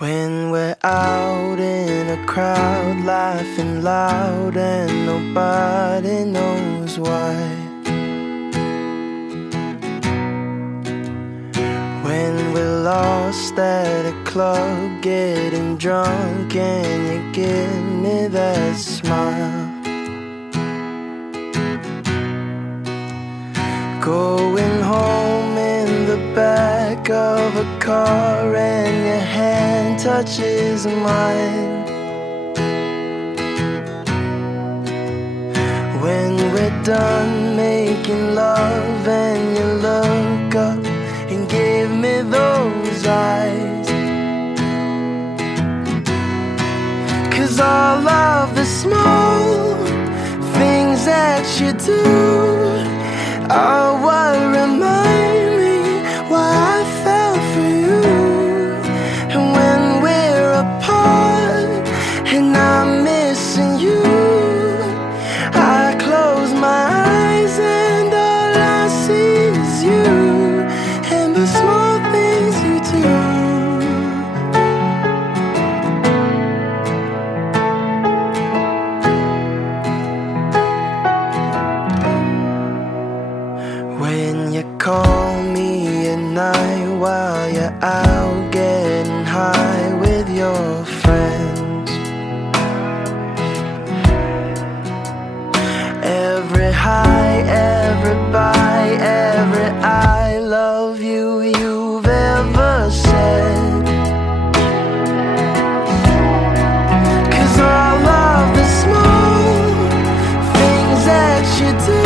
When we're out in a crowd, laughing loud and nobody knows why. When we're lost at a club, getting drunk and you give me that smile. Going home in the back of a car and your hand touches mine. When we're done making love and you look up and give me those eyes. 'Cause all of the small things that you do are what remind me why I fell for you. And when we're apart and I'm missing you, I close my eyes and all I see is you and the small things you do. When you call me at night while you're out getting high with your friends, every high, every bye, every I love you you've ever said. 'Cause all of the small things that you do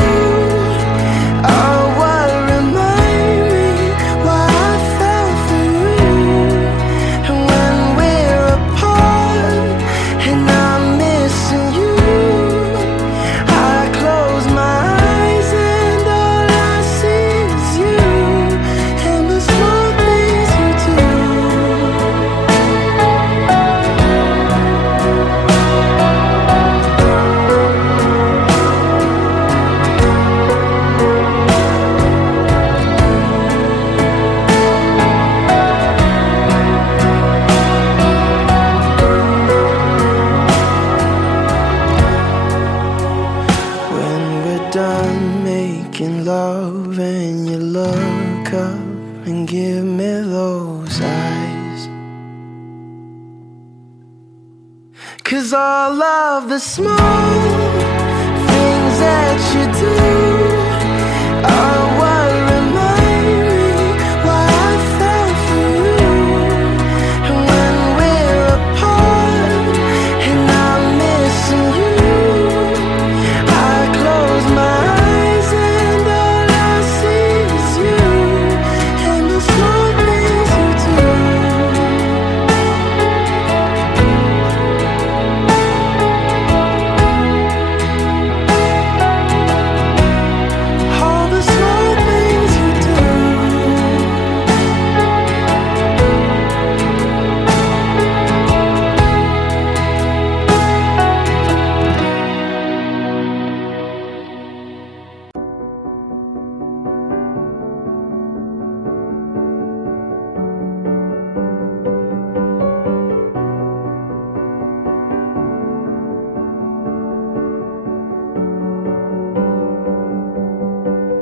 are what remind me why I fell for you. And when we're apart and I'm missing you, I close my eyes and all I see is you and the small things you do. When we're done making love and you look up and give me those eyes. 'Cause all of the small things that you do are what remind me why I fell for you. And when we're apart and I'm missing you, I close my eyes and all I see is you and the small things you do. All the small things you do.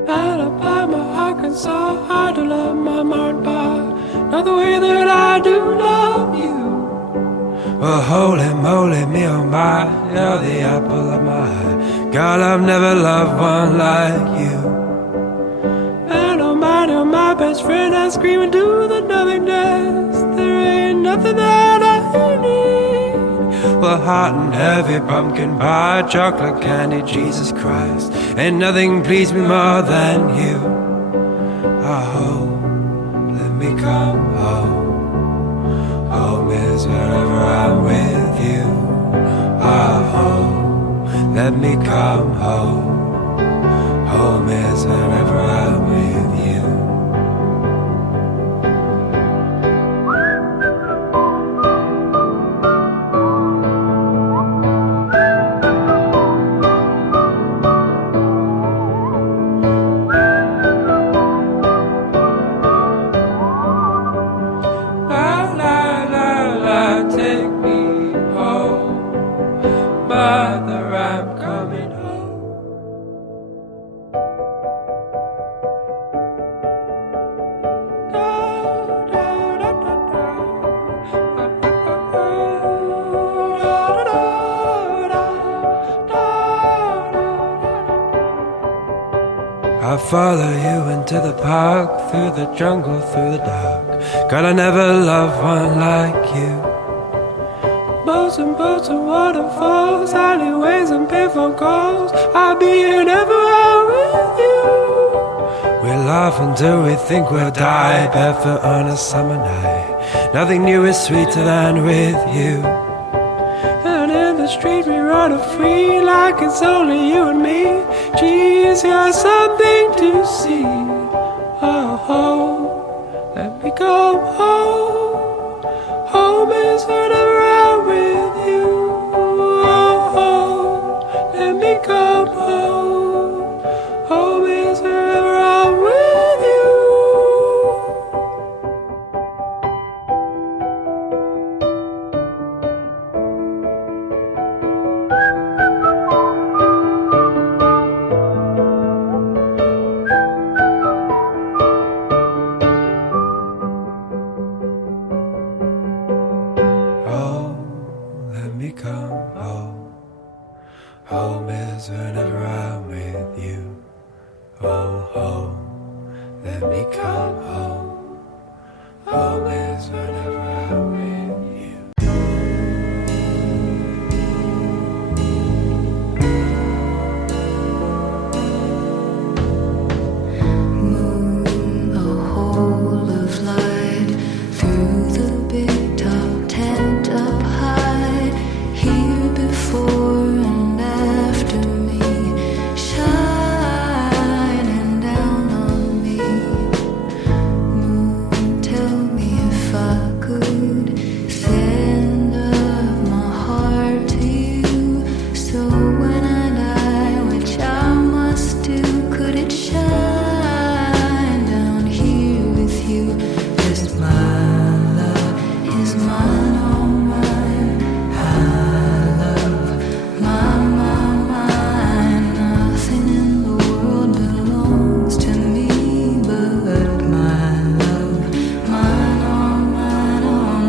Alabama, Arkansas, I do love my Martin, but not the way that I do love you. Well, holy moly, me oh my, you're the apple of my eye. Girl, I've never loved one like you. And oh my best friend, I scream into the nothingness. There ain't nothing that I need. Well, hot and heavy, pumpkin pie, chocolate candy, Jesus Christ, ain't nothing please me more than you. Oh, let me come home. Home is wherever I'm with you. Oh, let me come home. Home is wherever I'm with you. La la la la I follow you into the park, through the jungle, through the dark. God, I never loved one like you. Boats and waterfalls, alleyways and payphone calls. I'll be here never with you. We laugh until we think we'll die, barefoot on a summer night. Nothing new is sweeter than with you. And in the street we run free, like it's only you and me. Geez, got something to see. Oh, oh, let me come home. Home is whenever I'm with you. Oh, oh, let me come home. Home is wherever I'm with you. Oh, let me come home. Home is whenever I'm with you. Oh, home, let me come home. Home is whenever I'm with you. Moon, a hole of light through the big top tent up high. Here before and after me, shining down on me. Moon, tell me if I could send up my heart to you. So when I die, which I must do, could it shine down here with you? 'Cause my love is mine, all mine. I love mine. Nothing in the world belongs to me but my love. Mine, all mine, all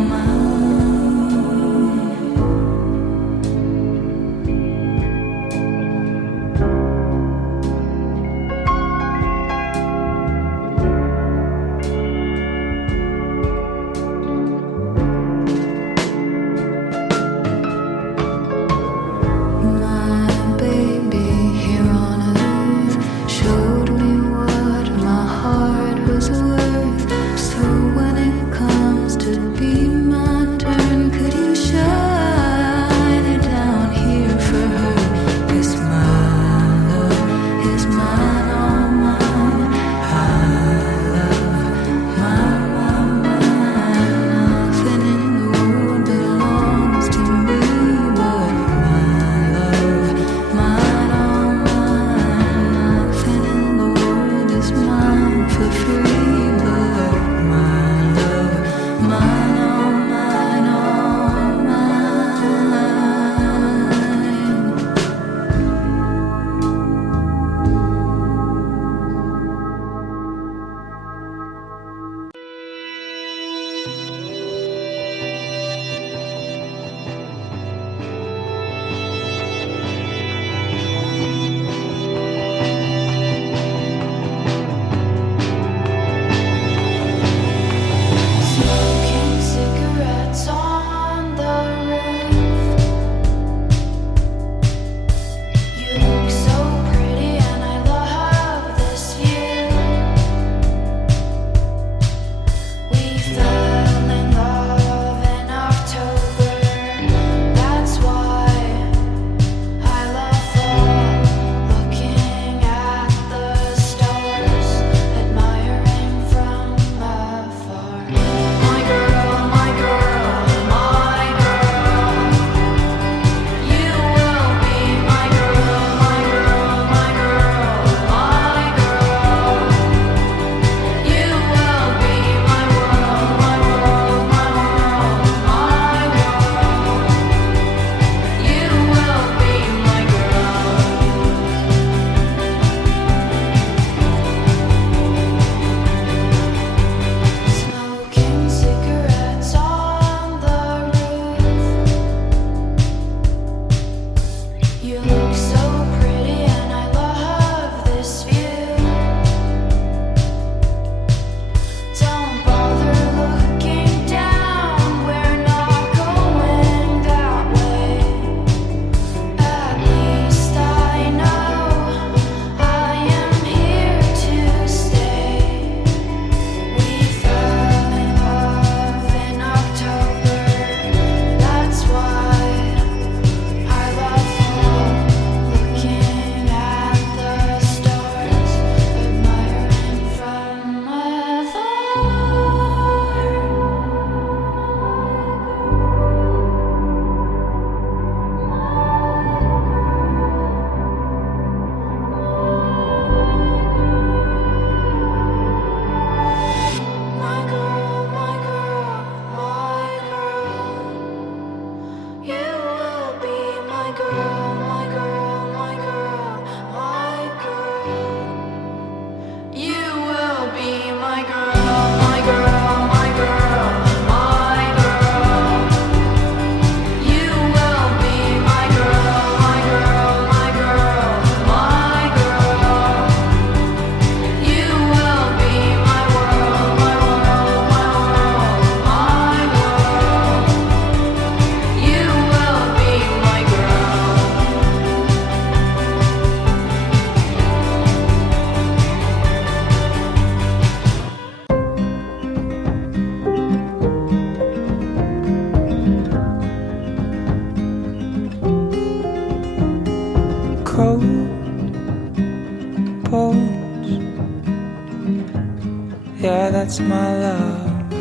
that's my love.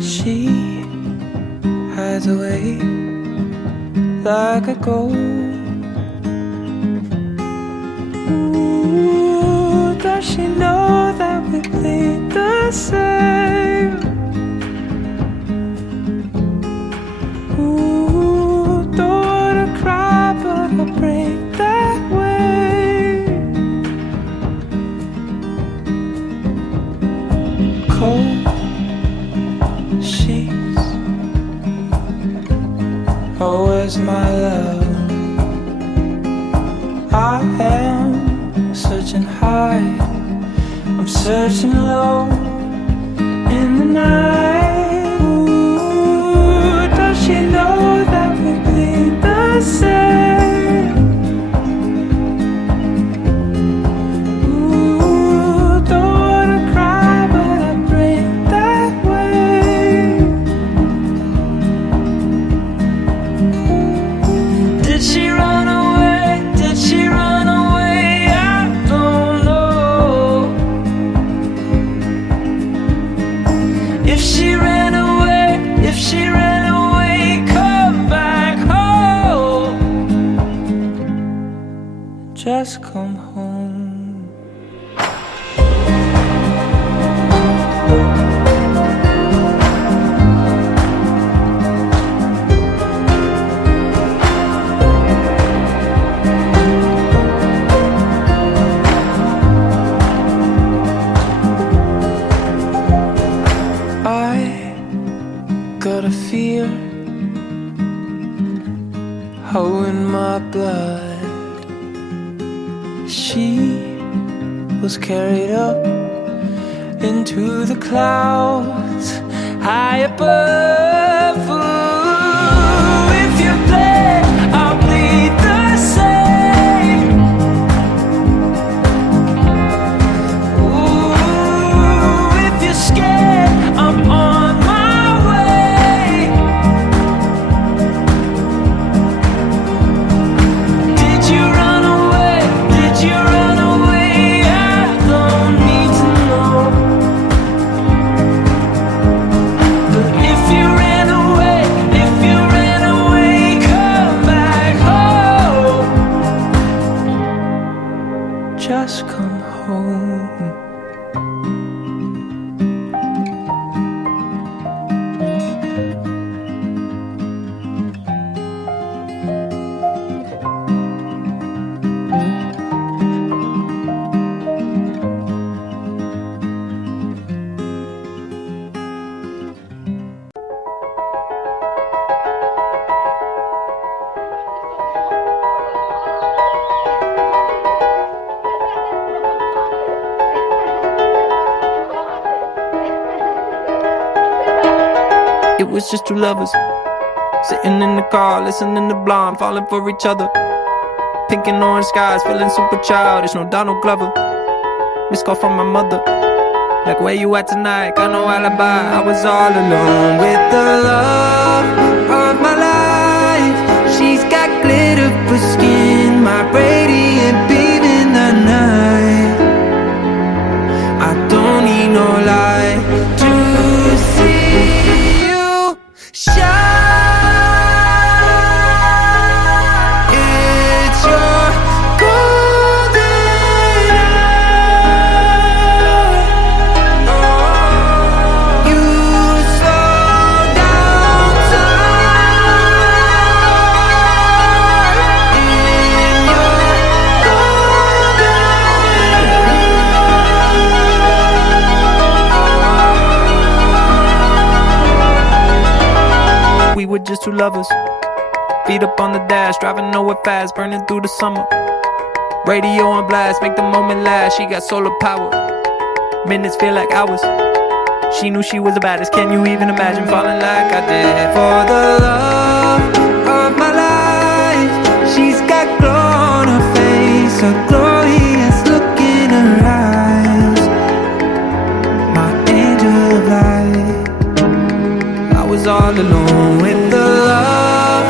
She hides away like a ghost. Ooh, does she know that we bleed the same? Ooh, don't wanna cry, but I break that way. Cold sheets. Oh, where's my love? I am searching high, I'm searching low in the night. Ooh, does she know that we bleed the same? Ooh, don't wanna cry, but I break that way. Did she run away? Did she run away? I don't know. If she ran away, if she ran away, come back home. Just come home. I got a fear, oh, in my blood. She was carried up into the clouds high above. Ooh, if you play, I'll bleed the same. Ooh, if you're scared, I'm on my way. Did you run away? Did you run away? I don't need to know. But if you ran away, if you ran away, come back home. Just come home. It was just two lovers sitting in the car, listening to Blonde, falling for each other. Pink and orange skies, feeling super childish. No Donald Glover. Missed call from my mother, like, where you at tonight? Got no alibi. I was all alone with the love of my life. She's got glitter for skin, my radiant beam in the night. I don't need no light to see you shine. It's your golden hour. Oh, you slow down time in your golden hour. We were just two lovers, feet up on the dash, driving nowhere fast, burning through the summer. Radio on blast, make the moment last. She got solar power, minutes feel like hours. She knew she was the baddest. Can you even imagine falling like I did for the love of my life? She's got glow on her face, a glorious look in her eyes. My angel of light. I was all alone with the love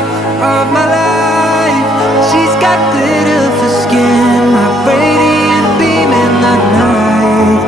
of my life. She's got glitter for skin, my radiant beam in the night.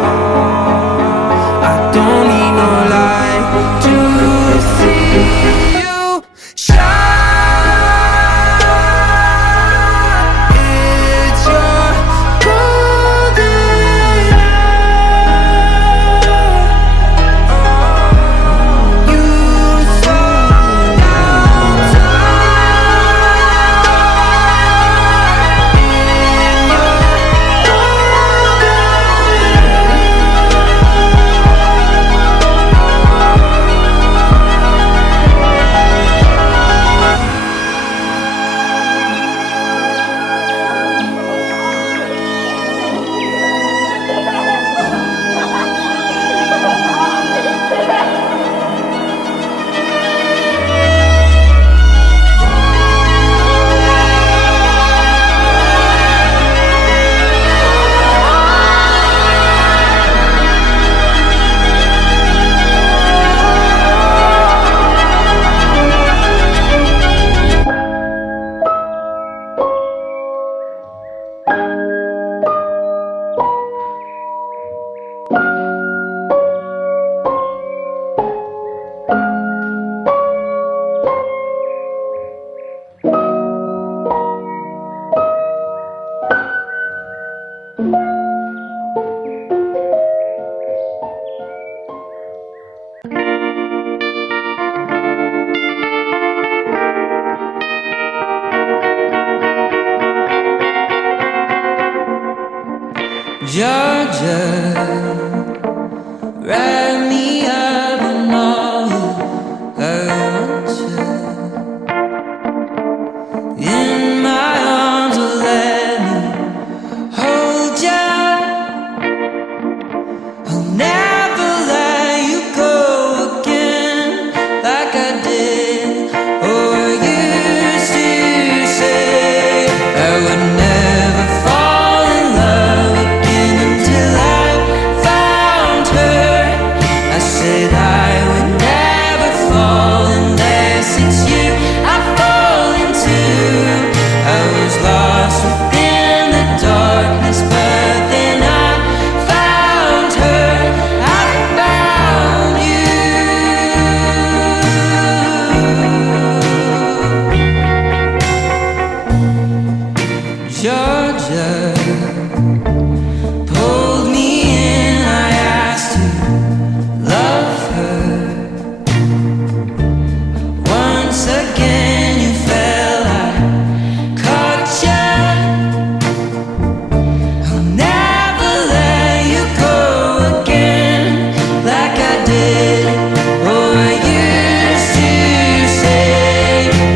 Georgia, wrap me up in all I want you. In my arms, or let me hold you. I'll never let you go again like I did or used to say. I would never fall in love again until I found her. I said I would never fall unless it's you I fall into. I was lost within the darkness, but then I found her. I found you. Georgia pulled me in. I asked to love her. Once again you fell, I caught ya. I'll never let you go again like I did or I used to say.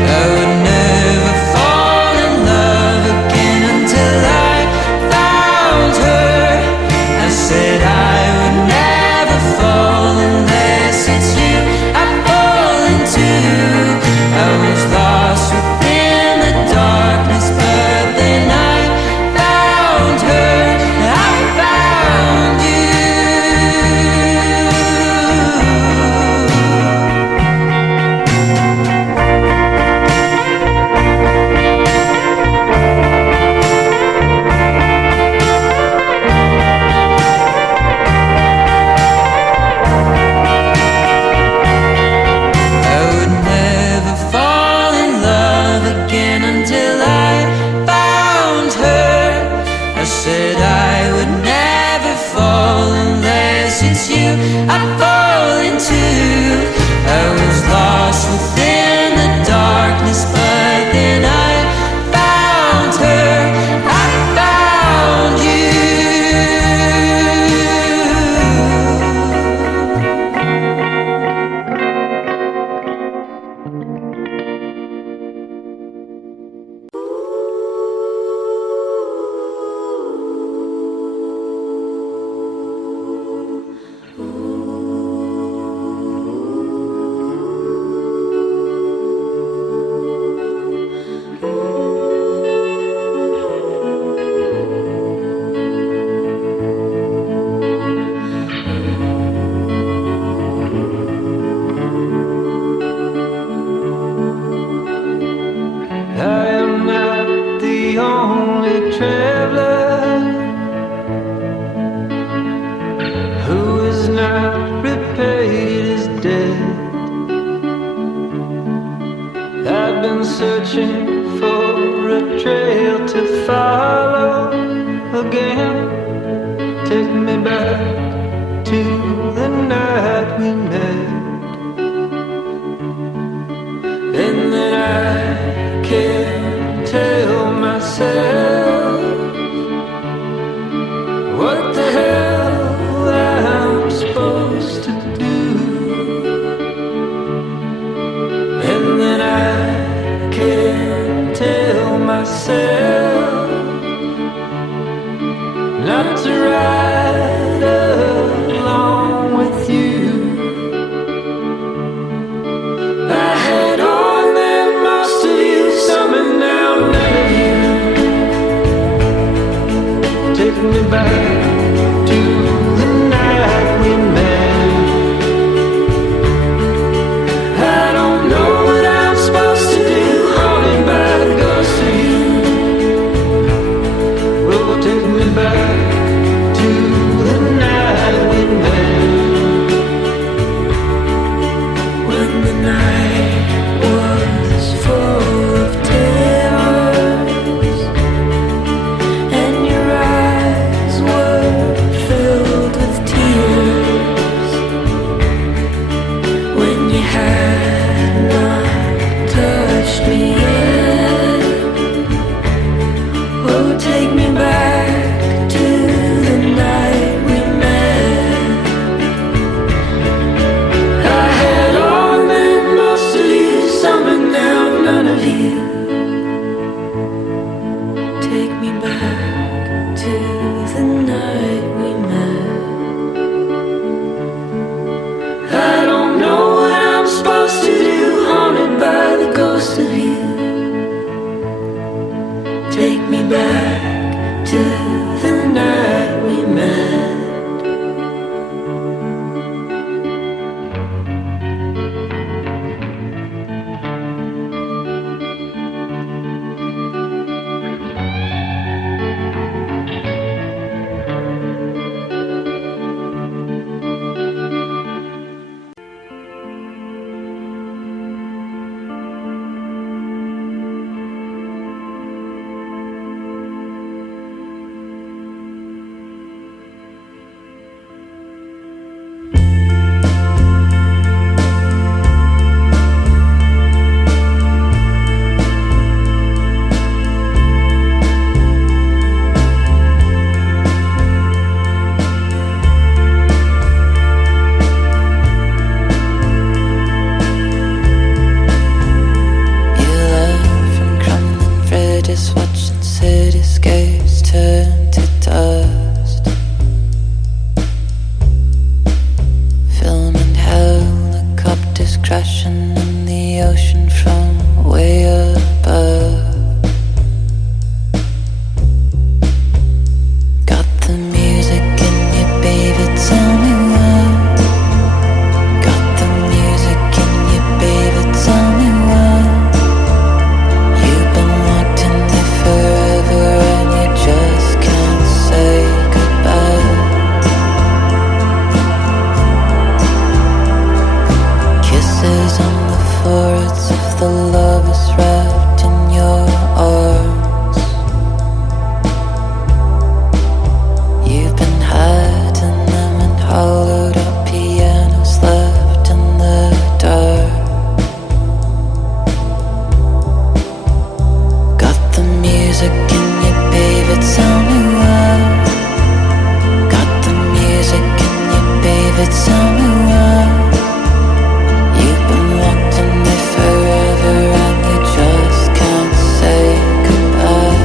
I would never fall in love again until I found her. I said I would never fall unless it's you I fall into. I was lost within the darkness, but then I found her. I found you. I would never fall in love again until I found her. I said I would never fall unless it's you I fall into. I was lost within the darkness, but then I found her. I found you. I am not the only traveler who is not repaid his debt. I've been searching for a trail to follow again. Take me back to the night we met. And then I can't tell myself what the hell I'm supposed to do. And then I can't tell myself not to ride along with you. I had all that most of you, some and now none of you. Take me back to the night we met. I don't know what I'm supposed to do, haunted by the ghost of you. Oh, take me back to the night we met. When the night was full of terrors and your eyes were thoughts of the lovers wrapped in your arms. You've been hiding them in hollowed out pianos left in the dark. Got the music in you, baby, tell me why. Got the music in you, baby, tell me why. You've been locked in me forever and you just can't say goodbye.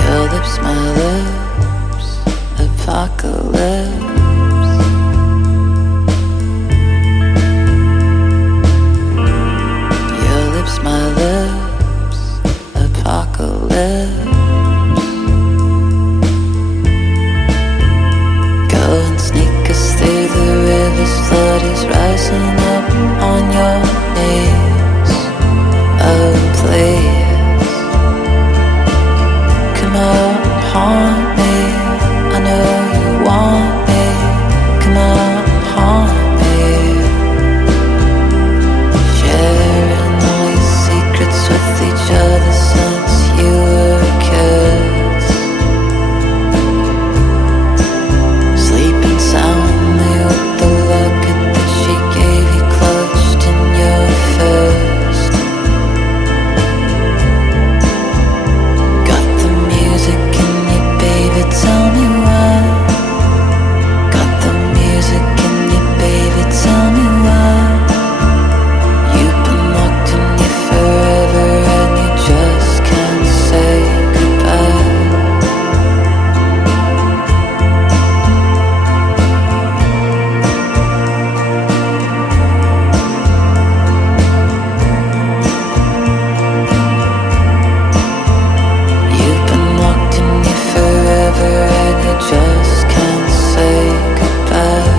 Your lips, my lips, apocalypse. Your lips, my lips, apocalypse. Go and sneak us through the river's flood is rising up on your knees. Oh, please, come out and haunt me. I know you want me. Come out and haunt me. Sharing all your secrets with each other since you were kids. Sleeping soundly with the locket that she gave you clutched in your fist. Got the music in you, baby, tell me why. Got the music in you, baby, tell me why. You've been locked in you forever and you just can't say goodbye. You've been locked in you forever and you just can't say goodbye.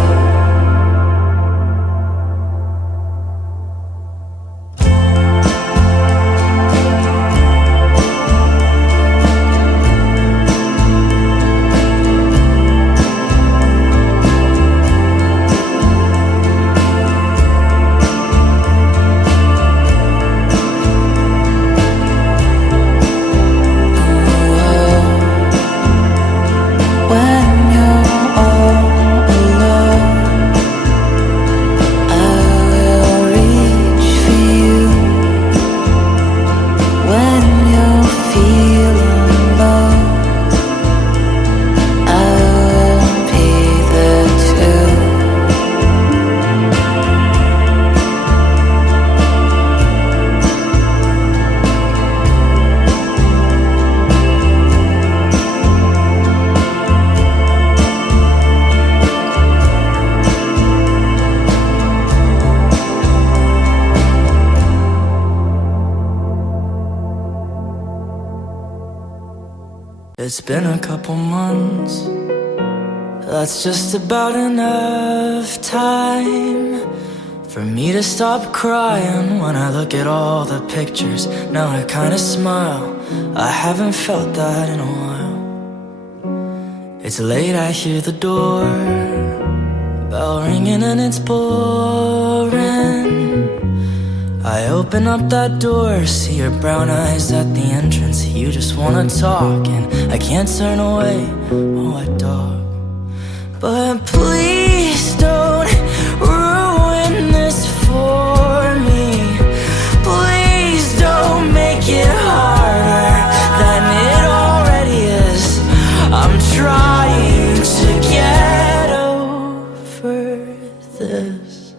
When you're all alone, I will reach for you. When you're feeling low, I will be there too. It's been a couple months. That's just about enough time for me to stop crying when I look at all the pictures. Now I kinda smile. I haven't felt that in a while. It's late, I hear the door bell ringing and it's boring. I open up that door, see your brown eyes at the entrance. You just wanna talk and I can't turn away. Oh, I dog. But please don't ruin this for me. Please don't make it harder than it already is. I'm trying to get over this.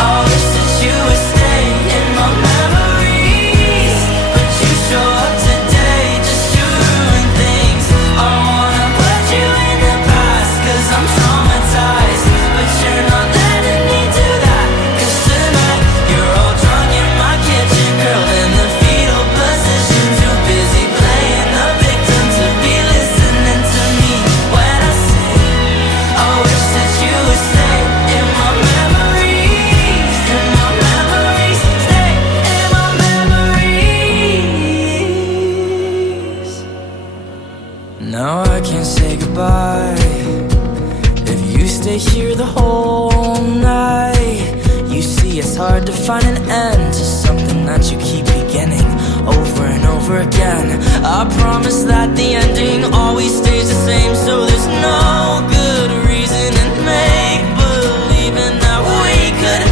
I wish that you would stay in my memories, but you show up today just to ruin things. I wanna put you in the past. stay here the whole night. You see, it's hard to find an end to something that you keep beginning over and over again. I promise that the ending always stays the same, so there's no good reason in make-believing that we could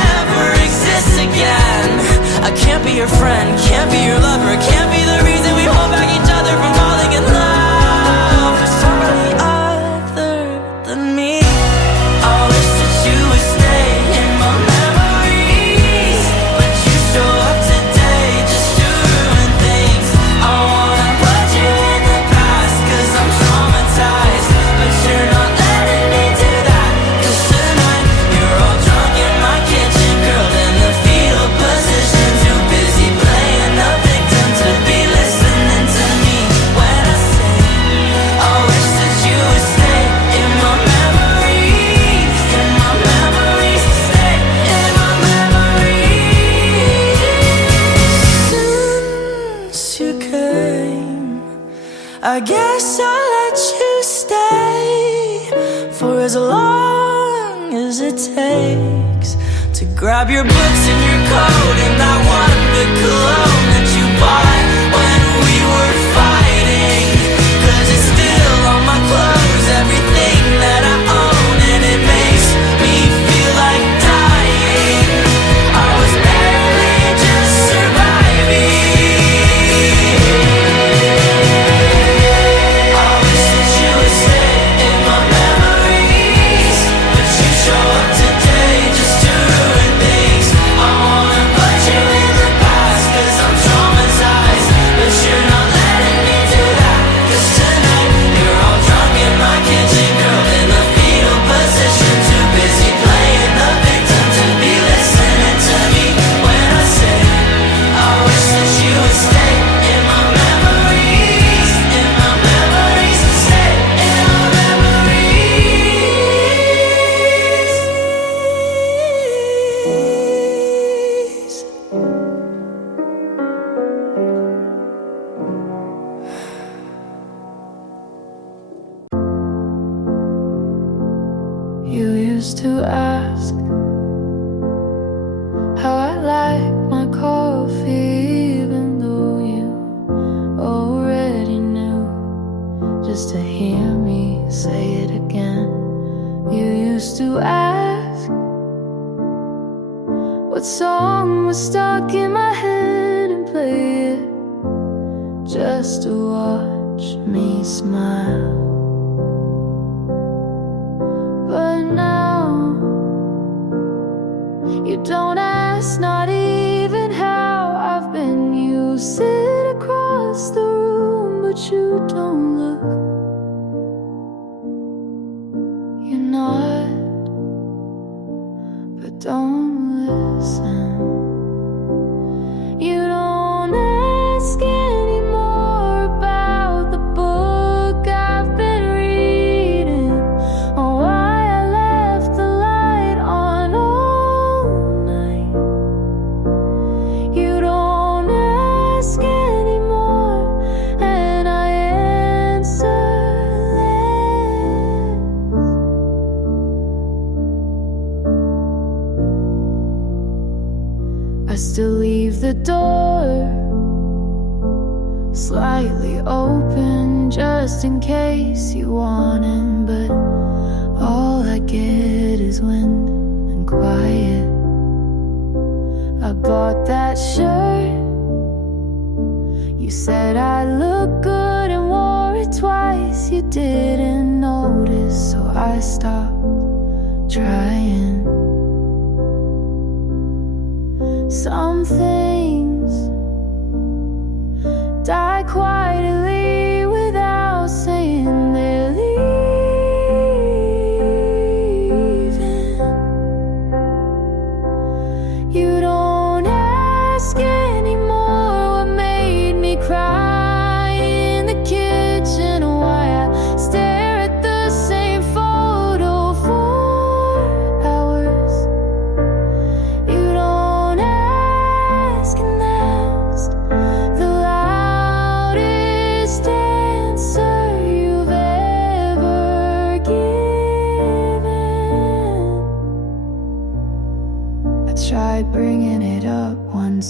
ever exist again. I can't be your friend, can't be your lover, can't be the reason we hold back each other from falling in love for somebody other than me. I wish that you would stay in my memories, but you show up today just to ruin things. I wanna put you in the past, cause I'm traumatized, but you're not letting me do that. Cause tonight, you're all drunk in my kitchen, curled in the fetal position, too busy playing the victim to be listening to me when I say, I wish that you would stay in my memories, in my memories, stay in my memories. Since you came, I guess I'll let you stay for as long as it takes to grab your books and your coat and that one big cologne that you bought when we were fighting. Cause it's still on my clothes, everything that I own, and it makes me feel like dying. I was barely just surviving. I wish that you would stay in my memories, but you show up today just to ruin things. I wanna put you in the past, cause I'm traumatized, but you're not letting me do that. Cause tonight, you're all drunk in my kitchen, curled in the fetal position, too busy playing the victim to be listening to me when I say, I wish that you would stay in my memories, in my memories, stay in my memories. You used to ask how I like my coffee, even though you already knew, just to hear me say it again. You used to ask what song was stuck in my head and play it just to watch me smile. But now you don't ask, not even how I've been. You sit across the room, but you don't look. You nod, but don't listen. You don't ask anymore about the book I've been reading, or why I left the light on all night. You don't ask anymore, and I answer less. I still leave the door slightly open just in case you want it, but all I get is wind and quiet. I bought that shirt, you said I look good and wore it twice. You didn't notice, so I stopped trying. Some things die quietly without saying they're leaving. You don't ask anymore what made me cry in the kitchen, or why I stare at the same photo for hours.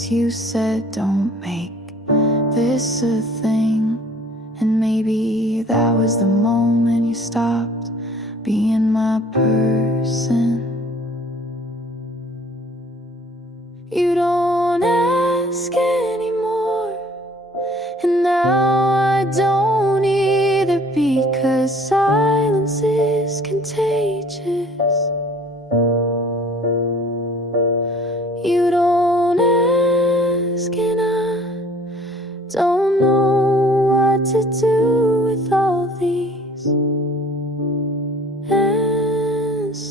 'cause you said don't make this a thing. And maybe that was the moment you stopped being my person. You don't ask anymore, and now I don't either, because silence is contagious. You don't ask, and I don't know what to do with all these answers.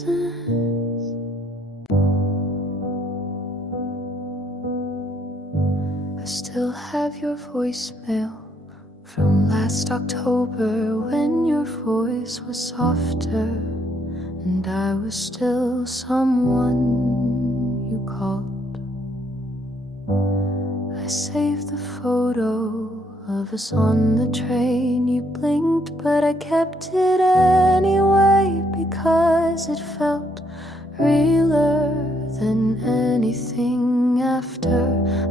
I still have your voicemail from last October, when your voice was softer and I was still someone you called. I saved the photo of us on the train. You blinked, but I kept it anyway, because it felt realer than anything after.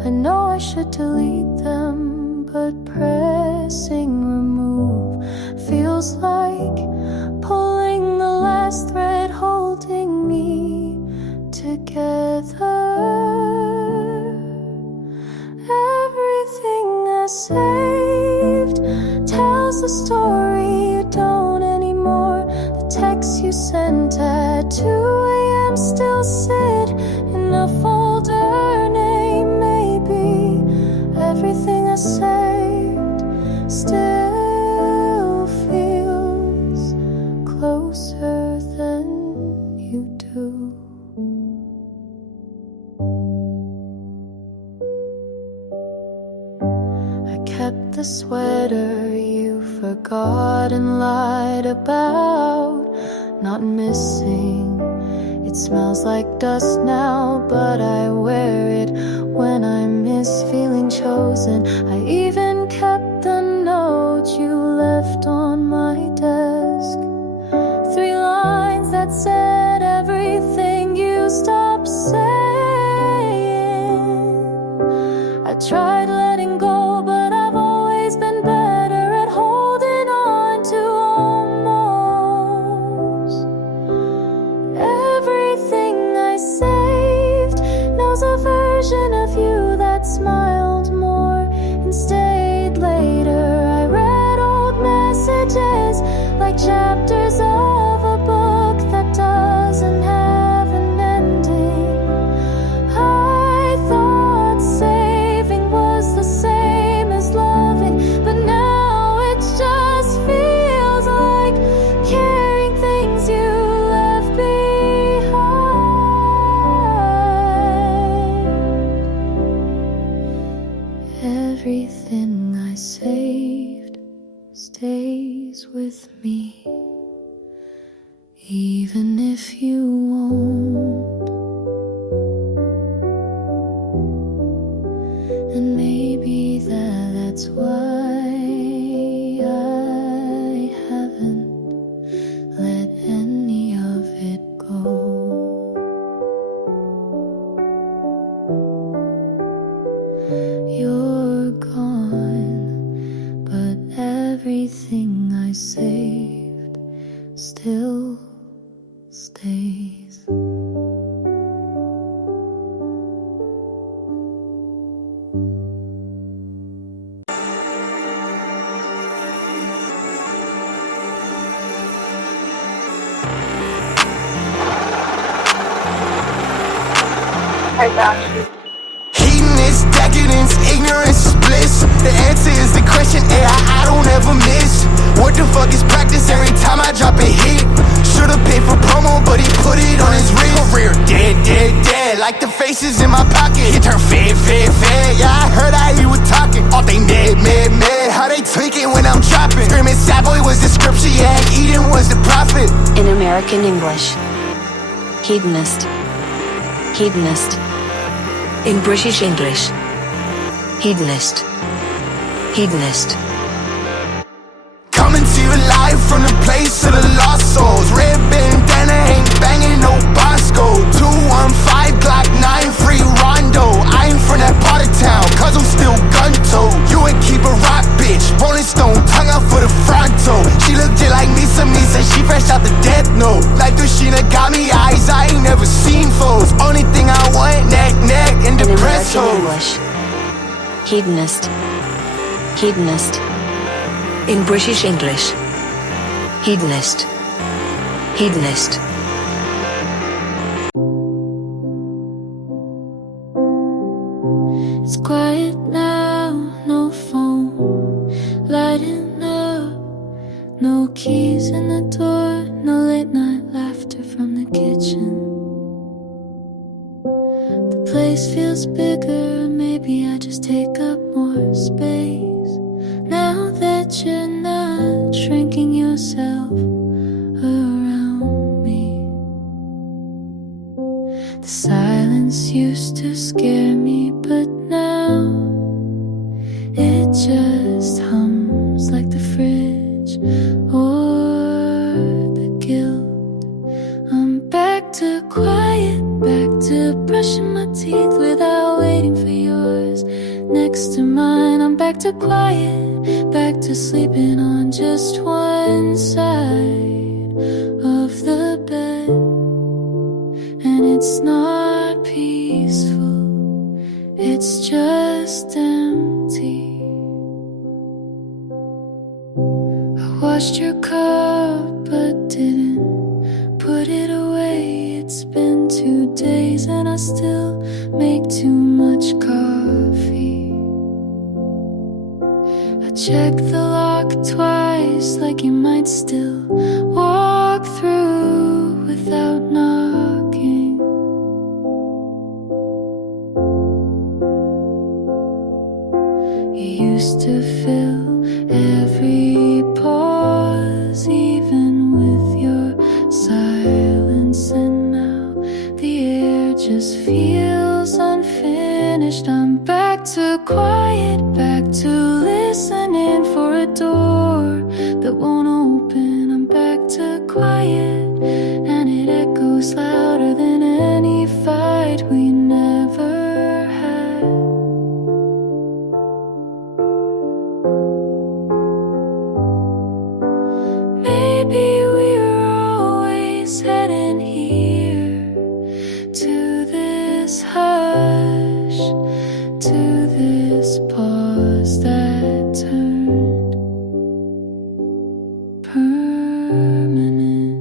I know I should delete them, but pressing remove feels like pulling the last thread holding me together. Everything I saved tells the story you don't anymore. The texts you sent at 2 a.m. still sit in a folder name. Maybe everything I saved still feels closer than you do. I kept the sweater you forgot and lied about not missing. It smells like dust now, but I wear it when I miss feeling chosen. I even kept the note you left on my desk. 3 lines that said everything you stopped saying. I tried letting go, but I've always been better at holding on to almost. Everything I saved knows a version of you that smiled more and stayed later. I read old messages like chapters of a book that doesn't have an ending. I thought saving was the same as loving, but now it just feels like carrying things you left behind. Everything I saved stays with me, even if you won't. And maybe that's why I haven't let any of it go. You're gone, but everything I saved still stays. Hedonist, decadence, ignorance is bliss. The answer is the question I don't ever miss. What the fuck is practice every time I drop a hit? Should've paid for promo, but he put it on his wrist. Career dead, dead, dead, like the faces in my pocket. He turned fed, fed, fed, yeah, I heard how he was talking. All they mad, mad, mad, how they tweaking when I'm dropping. Screaming sad boy was the scripture, yeah, Eden was the prophet. In American English, hedonist, hedonist. In British English, hedonist, hedonist. Coming to you live from the place of the lost souls. Red bandana ain't banging no Bosco. 215 Glock 9 free Rondo. I ain't from that part Hedonist. Hedonist. In British English. Hedonist. Hedonist. It's quiet now, no phone lighting up, no keys in the door, no late night laughter from the kitchen. The place feels bigger, maybe I just take up more space. Now that you're not shrinking yourself around me. The silence used to scare me, but now it just hums like the fridge or the guilt. I'm back to quiet, back to brushing my teeth without waiting for yours next to mine. I'm back to quiet, back to sleeping on just one side of the bed. And it's not peaceful, it's just empty. I washed your cup but didn't put it away. It's been 2 days and I still make too much coffee. I check the lock twice, like you might still walk through without knocking. You used to fill every pause, even with your silence, and now the air just feels unfinished. I'm back to quiet, back to listening for a door that won't open. I'm back to quiet, and it echoes louder than any fight we never had. Maybe we were always heading here, to this hush, to this pause that turned permanent.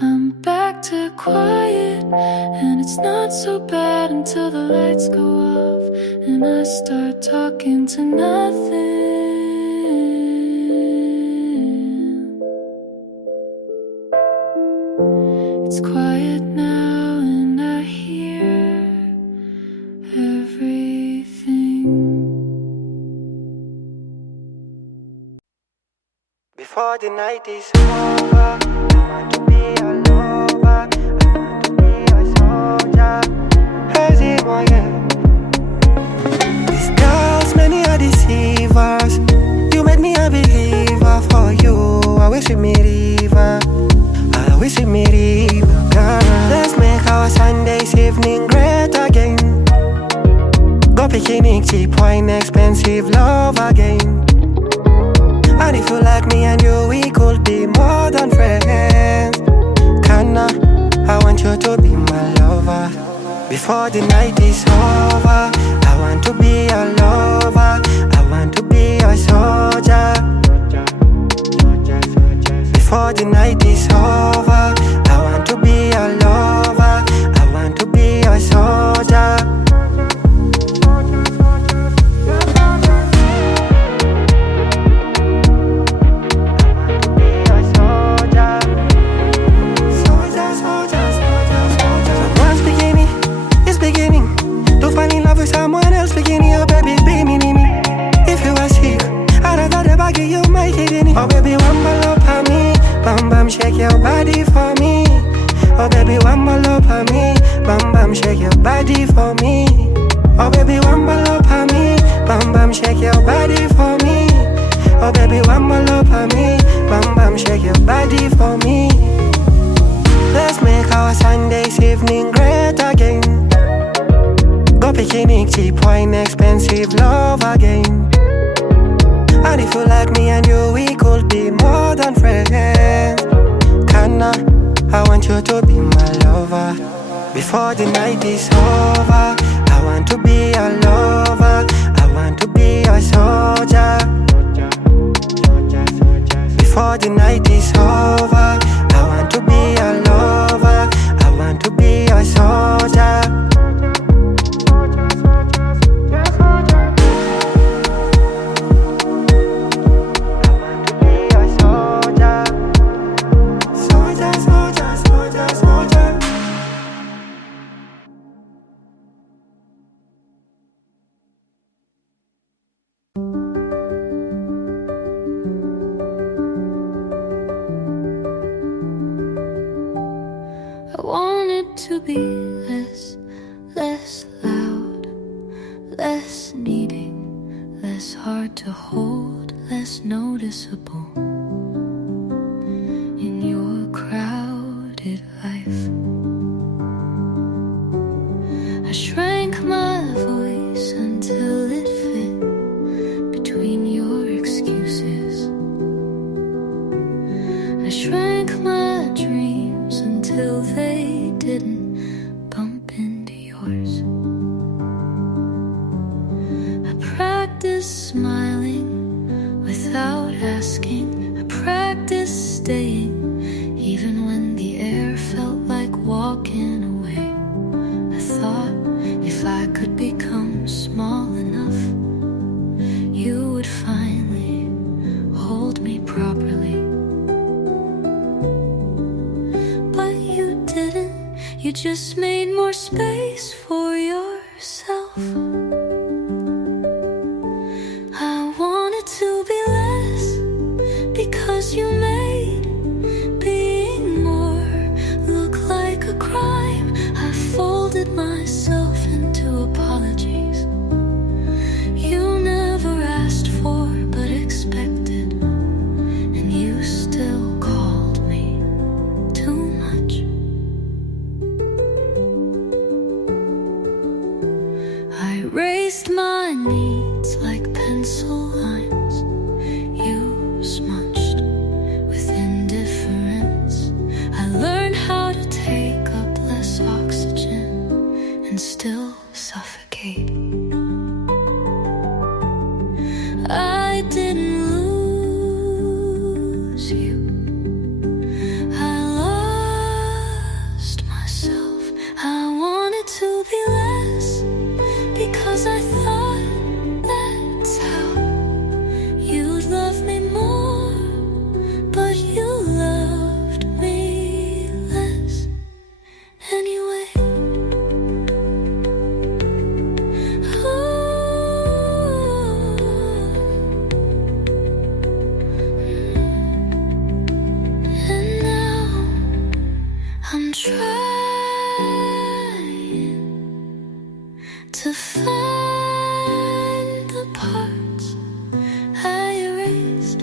I'm back to quiet, and it's not so bad until the lights go off and I start talking to nothing. It's quiet now and I hear everything. Before the night is over, I want to be a lover, I want to be a soldier. How's it going? These girls, many are deceivers. You made me a believer. For you, I wish you me river, I wish you me river. Girl, let's make our Sundays evening great again. Go picnic, cheap wine, expensive love again. And if you like me and you, we could be more than friends. Kinda, I want you to be my lover. Before the night is over, I want to be a lover, I want to be a soldier. Before the night is over, I want to be a lover, I want to be a soldier. Someone else beginning, oh baby, be me. If you are sick, another bag you might hit in it. Oh baby, one more love for me, bam bam, shake your body for me. Oh baby, one more love for me, bam bam, shake your body for me. Oh baby, one more love for me, bam bam, shake your body for me. Oh baby, one more love for me, bam bam, shake your body for me. Let's make our Sundays evening great again. Go picnic, cheap wine, expensive love again. And if you like me and you, we could be more than friends. Kinda, I want you to be my lover. Before the night is over, I want to be a lover, I want want to be a soldier. Before the night is over, I want to be a lover. I want to be a soldier. I wanted to be less loud, less needing, less hard to hold, less noticeable in your crowded life. I shrank my voice until it fit between your excuses. I shrank my dreams until they didn't bump into yours. I practiced smiling without asking. I practiced staying even when the air felt like walking away. I thought if I could become small enough, you would finally hold me properly. You just made more space for yourself. I wanted to be less because you made being more look like a crime. I folded myself into apologies you never asked for but expected, and you still called me too much. I erased my needs like pencil lines you smudged with indifference. I learned how to take up less oxygen and still suffocate. I didn't lose you, I lost myself. I wanted to be less because I thought that's how you'd love me more, but you loved me less anyway. And now I'm trying to find the parts I erased.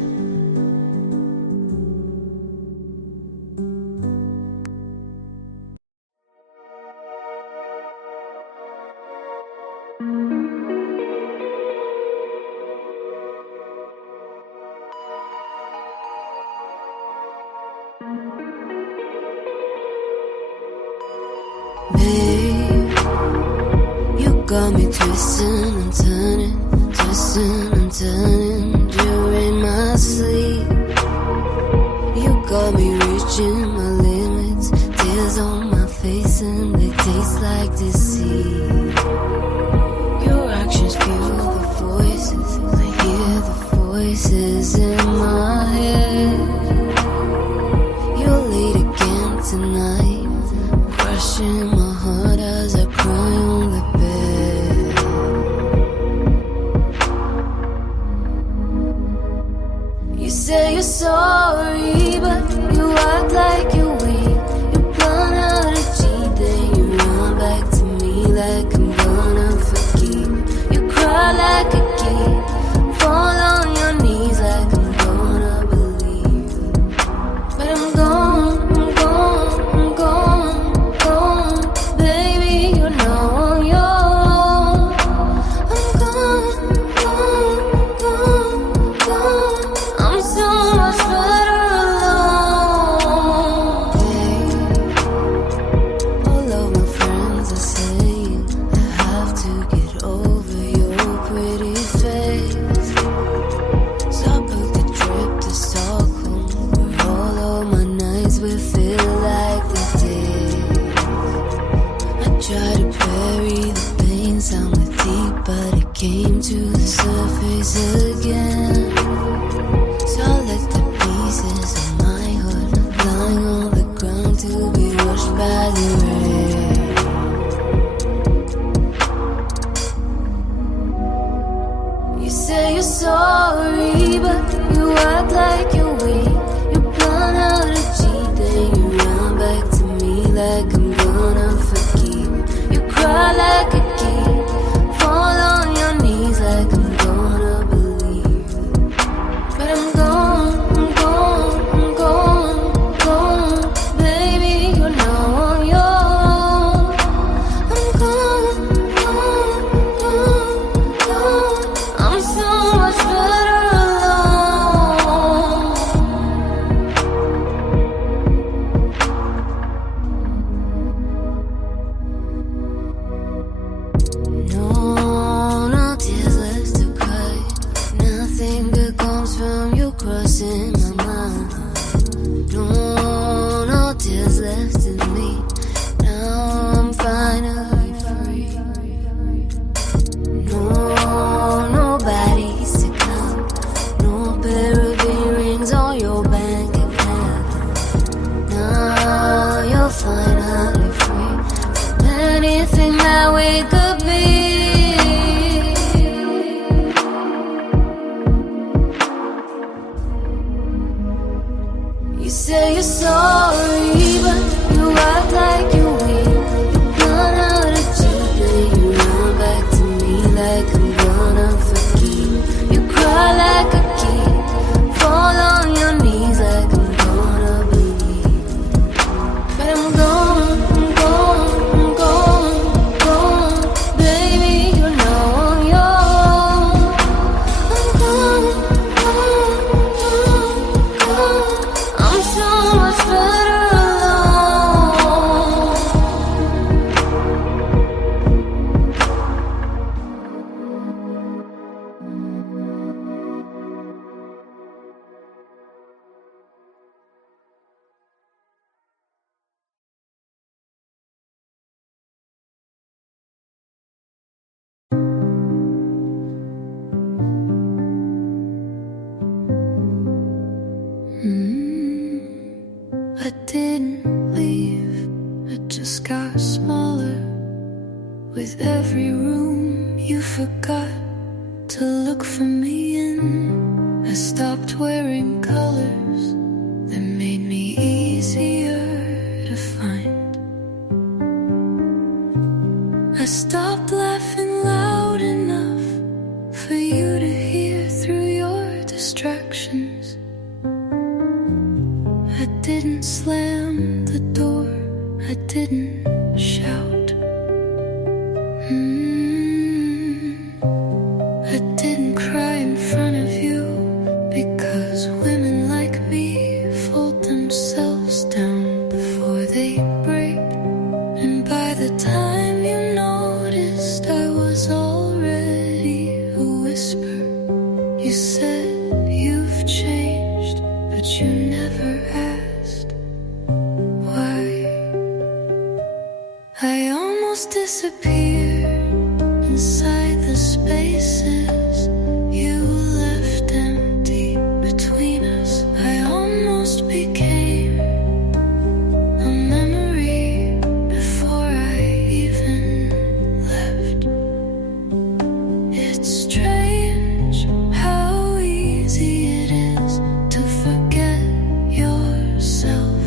Babe, you got me twisting and turning, during my sleep. You got me reaching my limits, tears on my face and they taste like deceit. Your actions fuel the voices, I hear the voices in my head. You're late again tonight, crushing my heart as I cry on the bed. You say you're sorry, but you are to feel like they did. I tried to bury the pain somewhere deep, but it came to the surface again. So I let the pieces of my heart lying on the ground to be washed by the rain. You say you're sorry, but you act like you're weak. You plan out a cheat, then you run back to me like I'm gonna forgive. You cry like a kid, fall on your knees like I'm gonna believe. But I'm gone, I'm gone, I'm gone, gone. Baby, you're now on your own. I'm gone, gone, gone, gone. I'm so much better alone. No, no tears left to cry. Nothing good comes from you crossing my mind. No, no tears left in me. Now I'm finally free. No, nobody's to come. No pair of earrings on your bank account. Now you're finally free from anything that we could be. You say you're sorry, but you act like you're weak. You plan out a cheat, then you run back to me like I'm gonna forgive. You cry like a kid, fall on your knees like I'm gonna believe. But I'm gone, I'm gone, I'm gone, gone. Baby, you're now on your own. I'm gone, gone, gone, gone. I'm so much better alone. I didn't leave, I just got smaller. With every room you forgot to look for me in. I stopped wearing colors that made me easier to find. I stopped laughing loud enough for you to hear through your distractions. I didn't slam the door, I didn't shout. I didn't cry in front of you, because women like me fold themselves down before they break. And by the time you noticed, I was already a whisper. You said you've changed, but you never asked why. I almost disappeared inside the spaces you left empty between us. I almost became a memory before I even left. It's strange how easy it is to forget yourself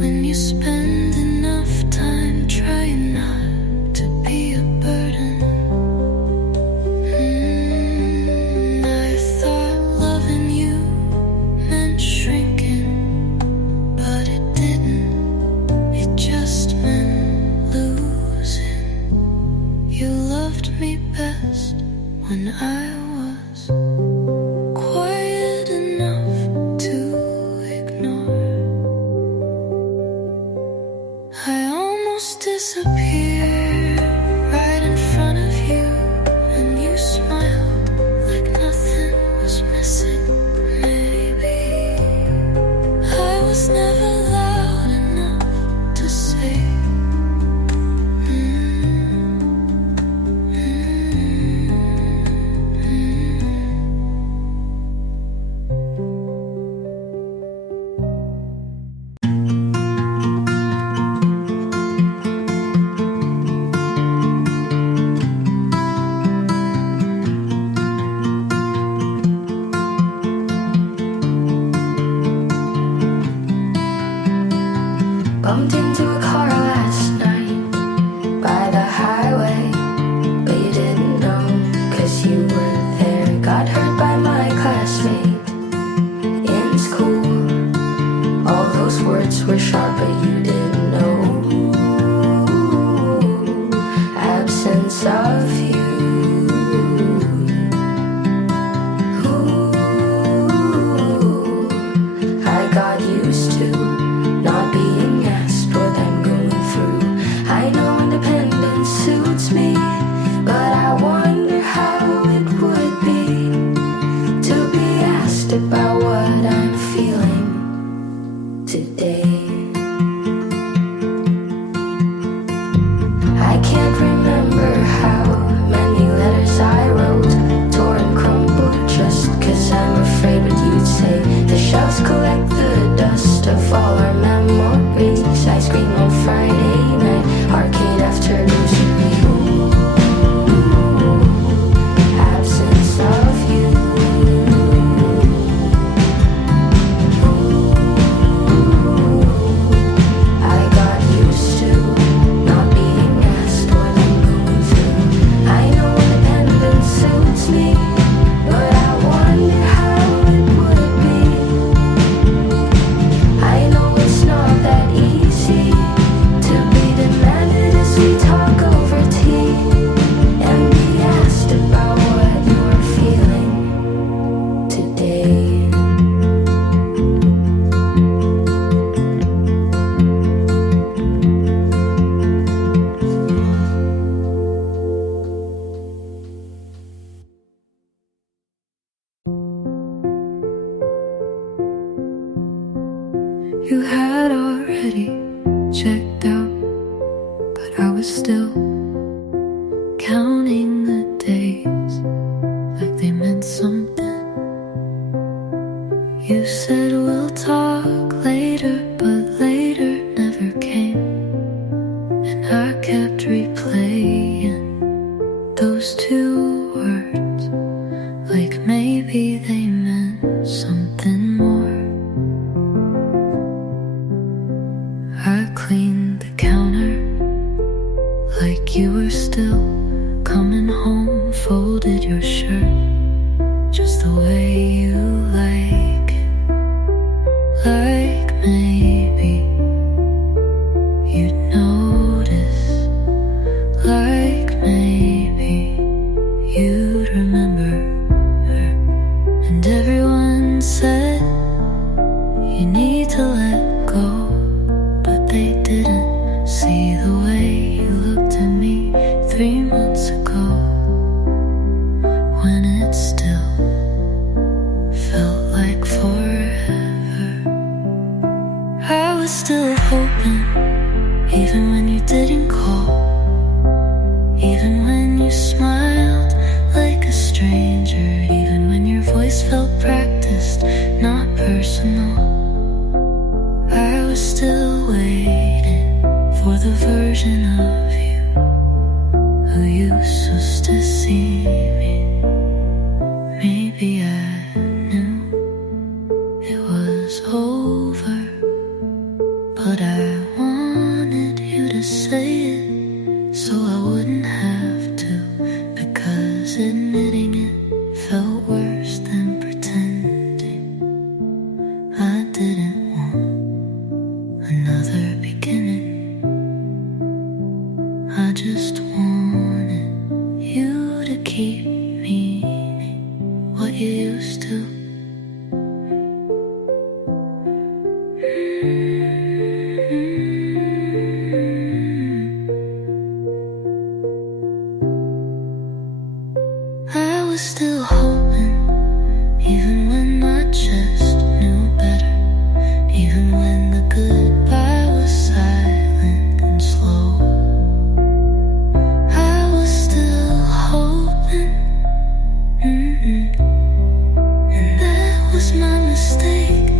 when you spend enough time trying not to be a burden. I thought loving you meant shrinking, but it didn't. It just meant losing. You loved me best when I was quiet enough to ignore. I almost disappeared Bumped into a car last night by the highway, but you didn't know, 'cause you were there. Got hurt by my classmate in school. All those words were sharp, but you didn't know. Absence of you. I got used to not being asked what I'm going through. I know independence suits me, but I wonder how it would be to be asked about what I'm feeling today. I can't remember how many letters I wrote, tore and crumbled just 'cause I'm afraid what you'd say. The shelves collect the dust of all our memories. Ice cream on Friday night, arcade after losing you. Absence of you. I got used to not being asked what I'm going through. I know independence suits me, but I wonder how it would be. I know it's not that easy to be demanded as we talk over tea and be asked about what you're feeling today. You had already checked out, but I was still counting the days like they meant something. You said we'll talk later, but later never came, and I kept replaying those two words like maybe they meant something more. I cleaned the counter like you were still coming home, folded your shirt just the way you like it. Like maybe you'd notice, like maybe you'd remember her. And everyone said you need to let go, but they didn't see the way you looked at me 3 months ago, when it still felt like forever. I was still hoping, even when you didn't call, even when you smiled like a stranger, even when your voice felt practiced, not personal. I was still waiting for the version of you who used to see me. Maybe I knew it was over, but I wanted you to say it so I wouldn't have to, because admitting it felt worse than pretending. I didn't want another beginning. I just wanted you to keep meaning what you used to. I was still hoping, even when my chest knew better, even when the goodbye was silent and slow. I was still hoping, and that was my mistake.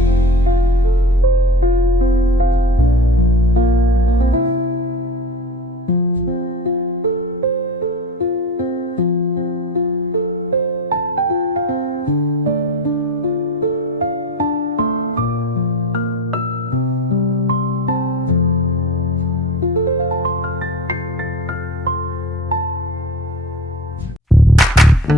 You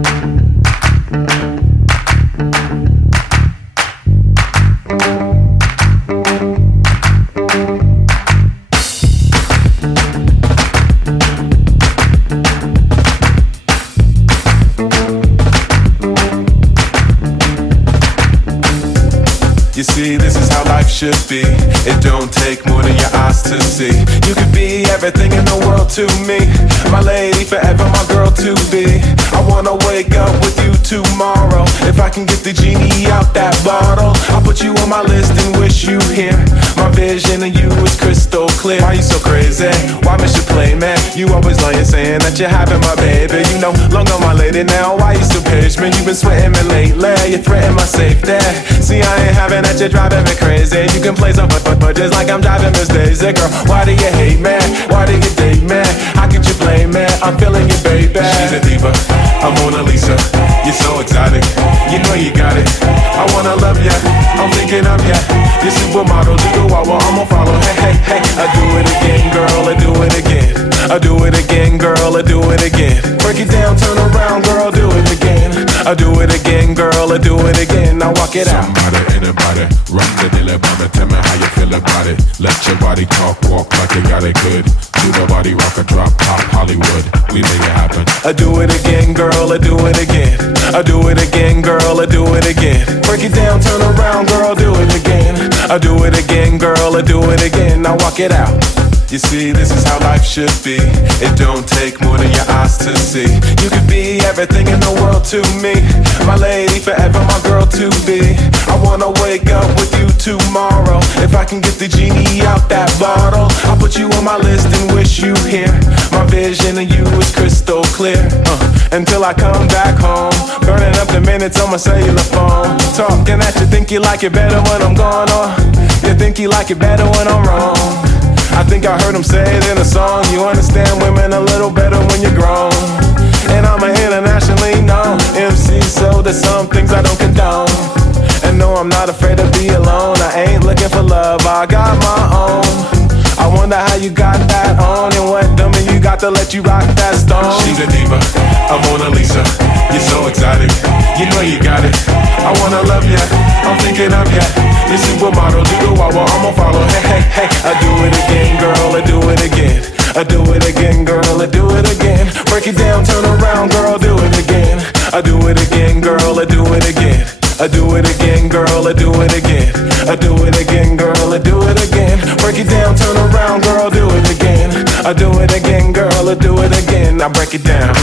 see, this is how life should be. It don't take more than your eyes to see. You could be everything in the world to me. My lady forever, my girl to be. I wanna wake up with you tomorrow. If I can get the genie out that bottle, I'll put you on my list and wish you here. My vision of you is crystal clear. Why you so crazy? Why miss your play, man? You always lying, saying that you're having my baby. You know, long on my lady now. Why you still page me? You been sweating me lately. You threaten my safety. See, I ain't having that, you're driving me crazy. You can play some but just like I'm driving Miss Daisy. Girl, why do you hate me? Why do you date me? How could you blame me? I'm feeling you, baby. She's a diva, I'm Mona Lisa. You're so exotic, you know you got it. I wanna love ya, I'm thinking of ya. You're supermodel, do the wah wah, I'ma follow. Hey, hey, hey, I do it again, girl, I do it again. I do it again, girl, I do it again. Break it down, turn around, girl, do it again. I do it again, girl, I do it again. Now walk it out. Somebody, anybody, rock the dilly bobby. Tell me how you feel about it. Let your body talk, walk like you got it good. Do the body rock a drop, pop Hollywood. We make it happen. I do it again, girl, I do it again. I do it again, girl, I do it again. Break it down, turn around, girl, do it again. I do it again, girl, I do it again. Now walk it out. You see, this is how life should be. It don't take more than your eyes to see. You could be everything in the world to me. My lady forever, my girl to be. I wanna wake up with you tomorrow. If I can get the genie out that bottle, I'll put you on my list and wish you here. My vision of you is crystal clear. Until I come back home, burning up the minutes on my cellular phone. Talking at you, think you like it better when I'm gone, or you think you like it better when I'm wrong. I think I heard him say it in a song. You understand women a little better when you're grown. And I'm an internationally known MC, so there's some things I don't condone. And no, I'm not afraid to be alone. I ain't looking for love, I got my own. I wonder how you got that on, and what dummy you got to let you rock that stone. She's a diva, I'm Mona Lisa. You're so exotic, you know you got it. I wanna love ya, I'm thinking of ya. You're supermodel, do the wah wah, I'ma follow. Hey, hey, hey, I do it again, girl, I do it again. I do it again, girl, I do it again. Break it down, turn around, girl, do it again. I do it again, girl, I do it again. I do it again, girl, I do it again. I do it again, girl, I do it again. Break it down, turn around, girl, do it again. I do it again, girl, I do it again. Now break it down.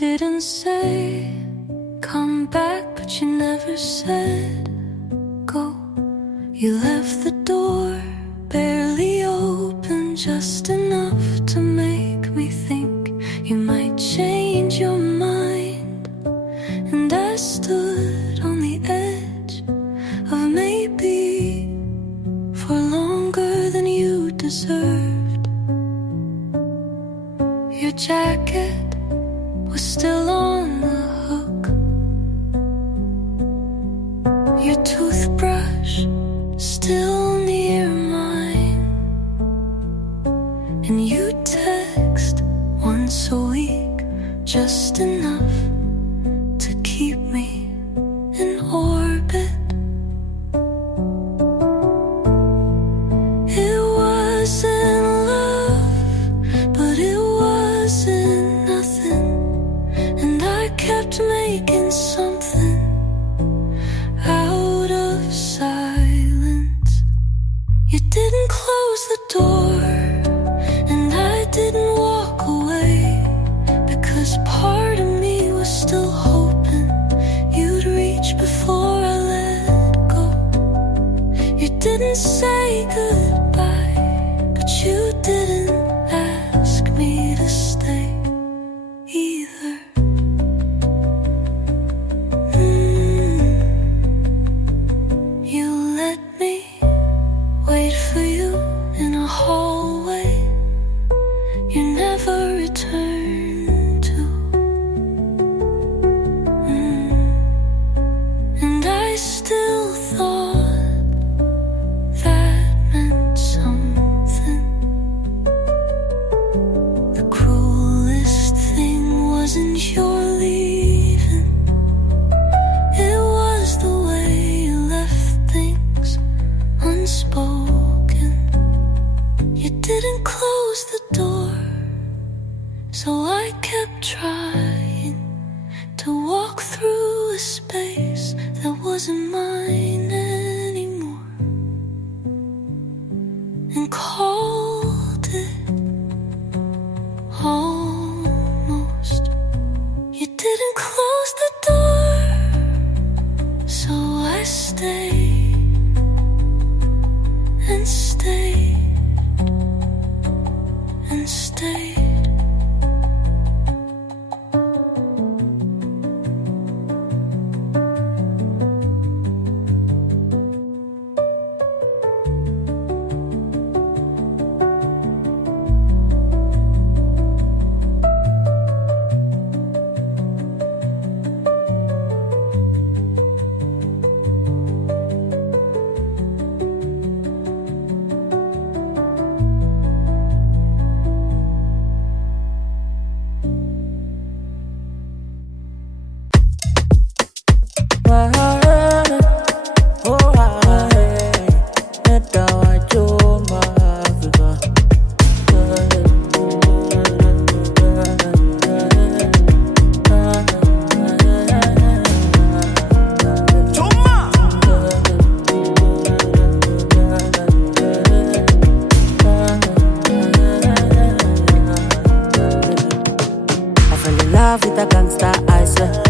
Didn't say come back, but you never said go. You left the door barely open, just enough to make me think you might change your mind. And I stood on the edge of maybe for longer than you deserved. Your jacket was still on the hook. Your toothbrush still near mine. And you text once a week, just enough to keep me in orbit. It wasn't love, but it wasn't nothing. Kept making something out of silence. You didn't close the door, and I didn't walk away, because part of me was still hoping you'd reach before I let go. You didn't say goodbye, didn't ask me to stay either. You let me wait for you in a hallway you never returned to. And I still thought that meant something. The cruelest thing wasn't your leaving, it was the way you left things unspoken. You didn't close the door, so I kept trying to walk through a space that wasn't mine anymore, and called it almost. You didn't close the door, so I stayed and stayed and stayed.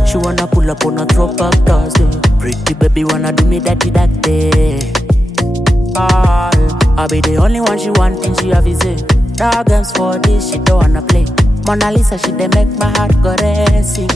She wanna pull up on a throwback Thursday. Pretty baby wanna do me that day. I'll be the only one she want and she have is it. Dog games for this, she don't wanna play. Mona Lisa, she dey make my heart go racing.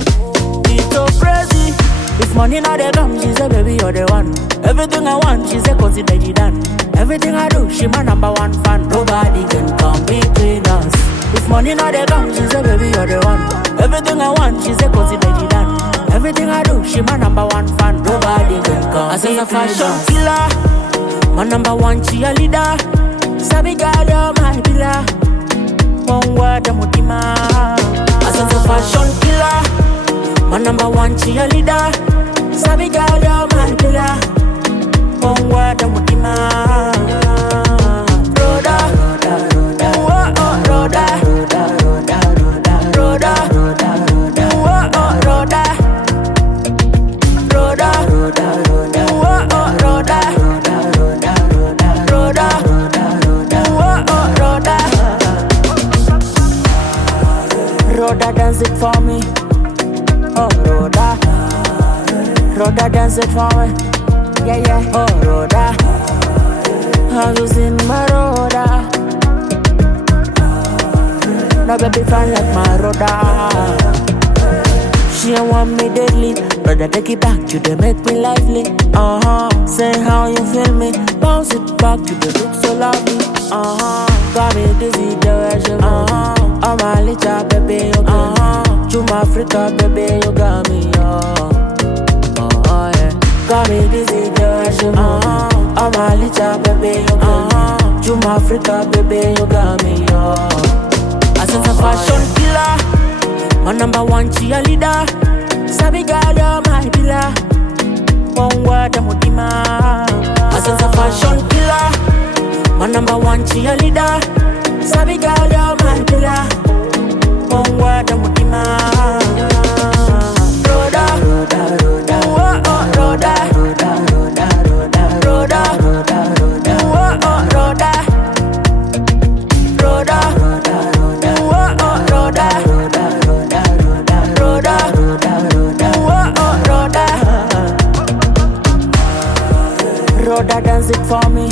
It's so crazy. If money not dey come, she say baby you're the one. Everything I want, she say consider it done. Everything I do, she my number one fan. Nobody can come between us. If money not dey come, she say baby you're the one. Everything I want, she say consider it done. Everything I do, she my number one fan. Nobody can come. I say a fashion killer, my number one cheerleader. Sabi girl, you're my pillar. One word, I'm mutima. I say a fashion killer, my number one cheerleader. Sabi girl, you're my pillar. One word, I'm mutima. Roda, oh oh, Roda, Roda, Roda, oh oh, Roda. Roda, oh oh, Roda, Roda, oh oh, Roda. Roda, dance it for me. Oh Roda, Roda, dance it for me. Yeah yeah. Oh Roda, I'm losing my Roda. No baby fan like my Roda. She don't want me deadly, brother take it back, you dey make me lively. Say how you feel me, bounce it back, you dey look so lovely. Got me dizzy the way she move. I'm a little baby, you got me. Juma Africa, baby, you got me, yeah. Got me dizzy the way she move. I'm a little baby, you got me. Juma Africa, baby, you got me, I said a fashion killer, my number one cheerleader. Sabi girl, you're my pillar. One word, I'm mutima. I said a fashion killer, my number one cheerleader. Sabi girl, you're my pillar. One word, I'm mutima. Roda, oh oh, Roda, Roda, oh oh, Roda, Roda, oh oh, Roda, Roda, oh oh, Roda. Roda, dance it for me.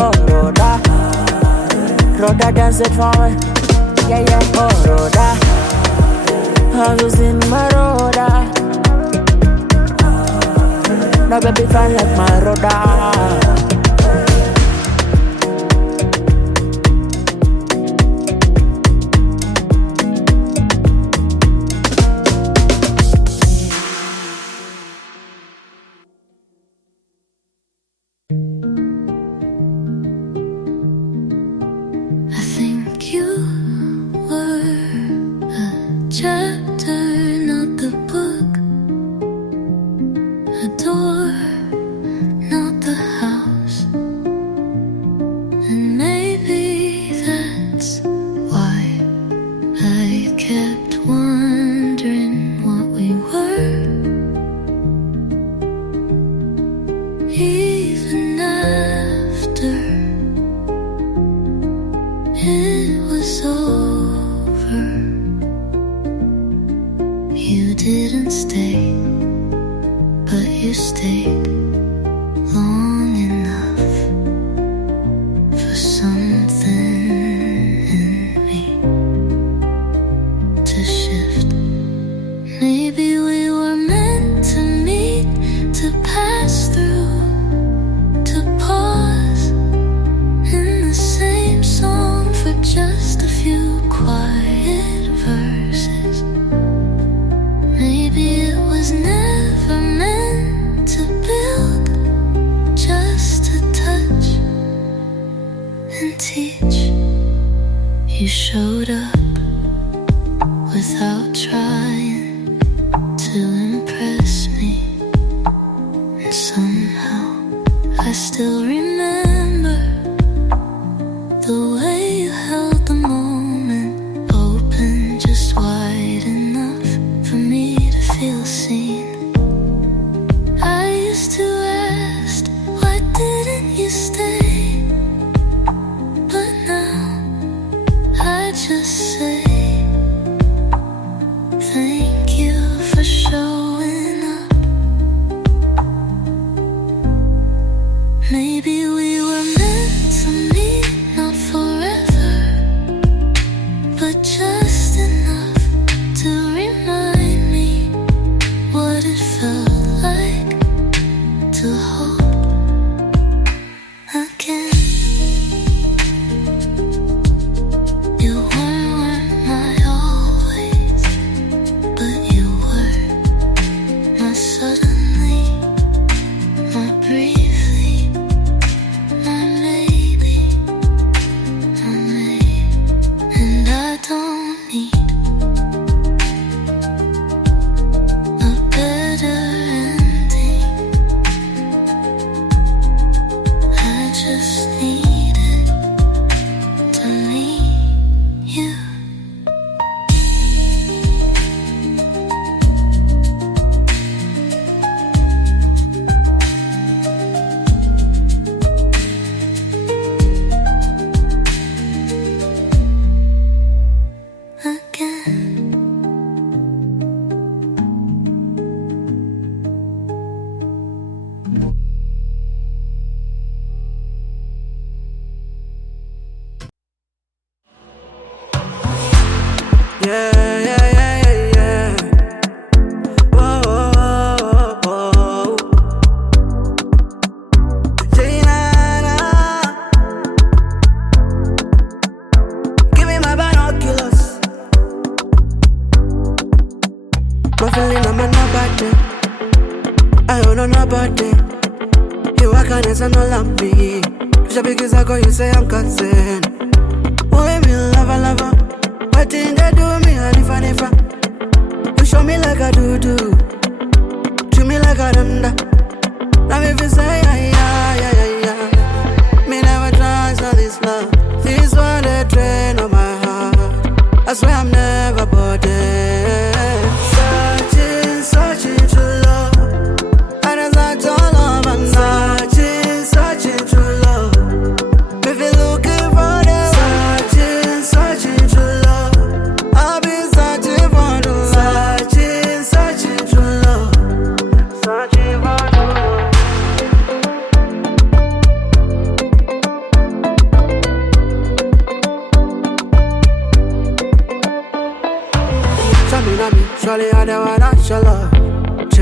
Oh Roda, Rhoda dance it for me. Yeah, yeah, oh Rhoda. Have you seen my Rhoda? No baby fine like my Rhoda.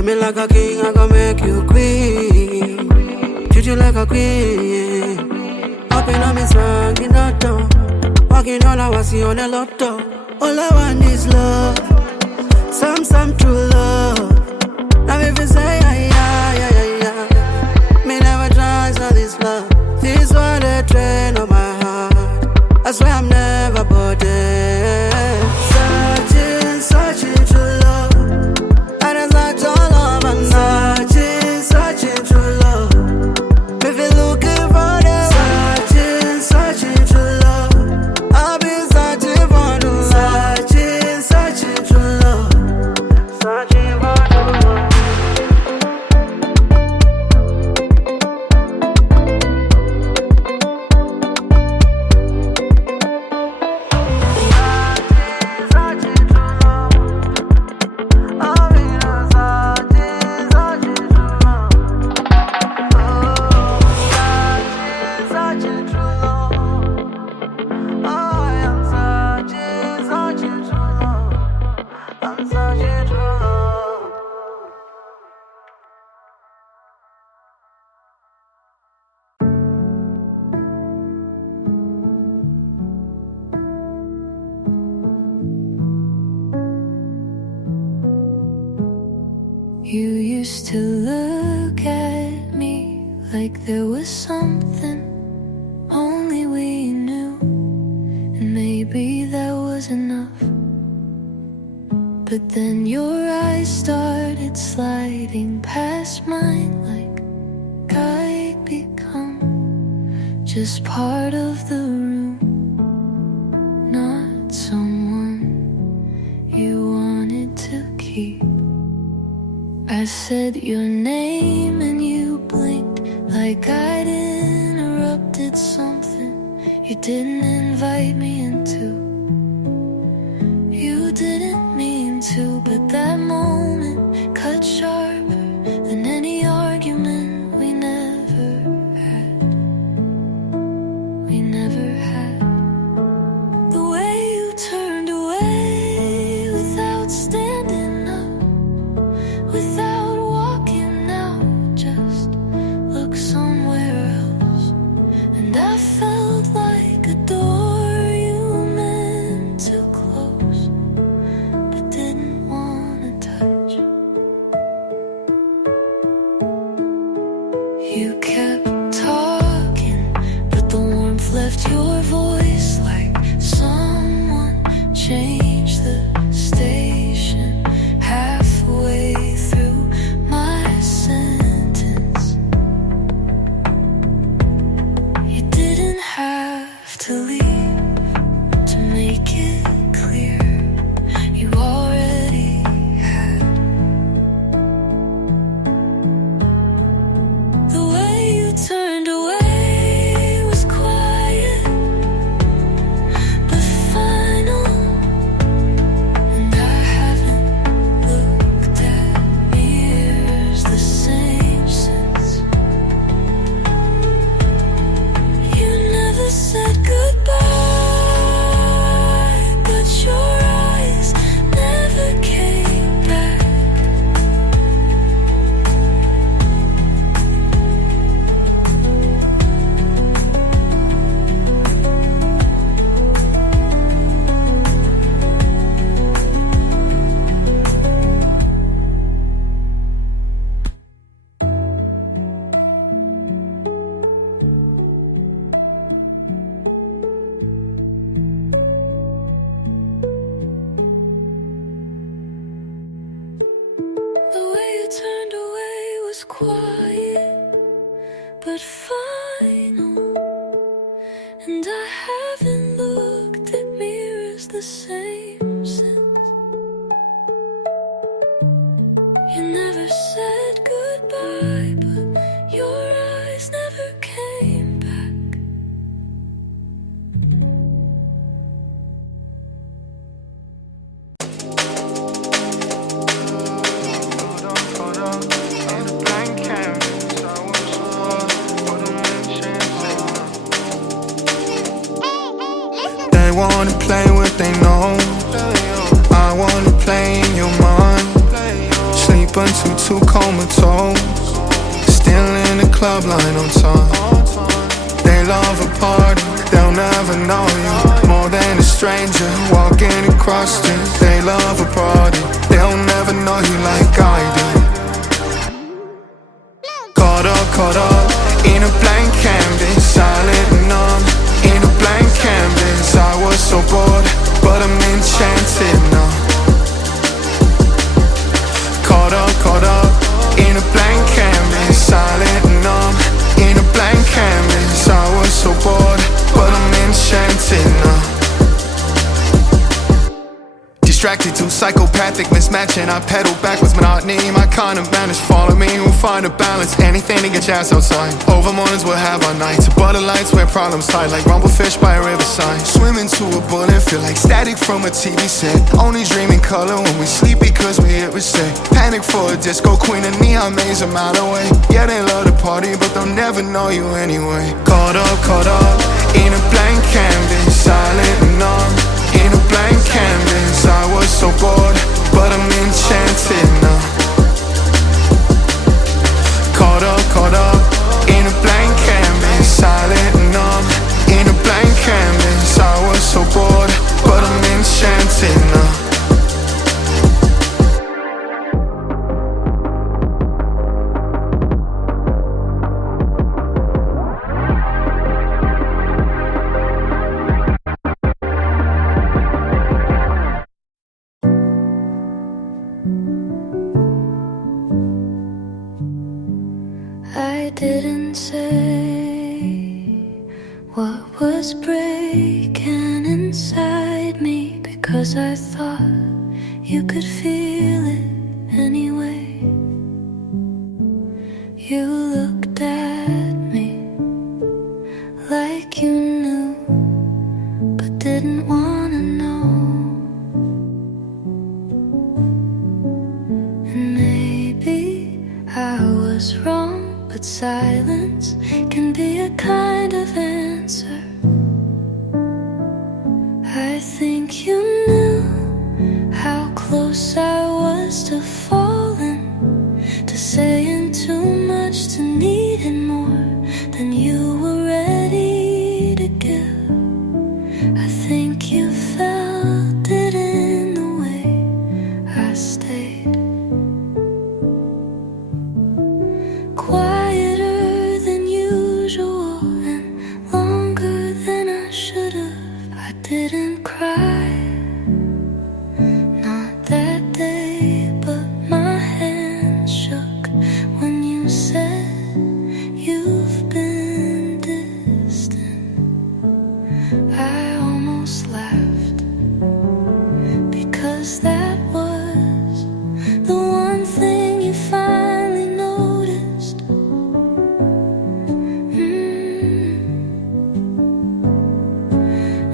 me like a king, I can make you queen. Treat you like a queen. Up in on me song, in a door. Walking all I was see on a lotto. All I want is love. Some true love. Now if you say, yeah. Me never trust all this love. This one they train on my heart. I swear I'm never bored. Searching true love. And it's not all love. I'm searching true love. If you're looking for them, searching true love. I've been searching for the love. Searching true love. Searching for the love. You used to look at me like there was something only we knew, and maybe that was enough. But then your eyes started sliding past mine like I'd become just part of the room, not someone you wanted to keep. I said your name and you blinked like I'd interrupted something you didn't invite me into. You didn't mean to, but that moment cut sharper than any argument we never had. We never had. The way you turned away without standing up, without walking out, just look somewhere else. And I felt like a door you meant to close, but didn't want to touch. You kept talking, but the warmth left your voice like someone changed the station halfway through my sentence. You didn't have to leave to make it clear you already had. The way you turned away was quiet but final, and I haven't looked at mirrors the same since. You never said goodbye, but your eyes never came back. The way you turned away was quiet but final, and I haven't looked at mirrors the same since. You never said goodbye, but your eyes never came back. They wanna play what they know. I wanna play in your mind. Sleep open to two comatose. Still in the club line on time. They love a party, they'll never know you more than a stranger walking across street. They love a party, they'll never know you like I do. Caught up in a blank canvas, silent and numb. In a blank canvas, I was so bored, but I'm enchanted now. Caught up in a blank canvas, silent and numb. In a blank canvas, I was so bored, but I'm enchanted now. Distracted to psychopathic mismatching. I pedal backwards, monotony. My kind of vanish. Follow me, we'll find a balance. Anything to get your ass outside. Over mornings we'll have our nights. Butter lights where problems hide. Like rumblefish by a riverside. Swimming to a bullet, feel like static from a TV set. Only dream in color when we sleep because we hit reset. Panic for a disco queen, a neon maze a mile away. Yeah, they love to party, but they'll never know you anyway. Caught up in a blank canvas, silent and numb. In a blank canvas, I was so bored, but I'm enchanted now. Caught up in a blank canvas, silent and numb. In a blank canvas, I was so bored, but I'm enchanted now. I didn't say what was breaking inside me, because I thought you could feel it anyway. You looked at me like you knew, but didn't wanna know. And maybe I was wrong, but silence can be a kind of answer. I think you knew how close I was to falling, to saying too much, to needing more than you were ready to give. I think you felt it in the way I stayed. Quieter than usual and longer than I should have. I didn't cry, not that day, but my hand shook when you said you've been distant. I almost laughed, because that was the one thing you finally noticed.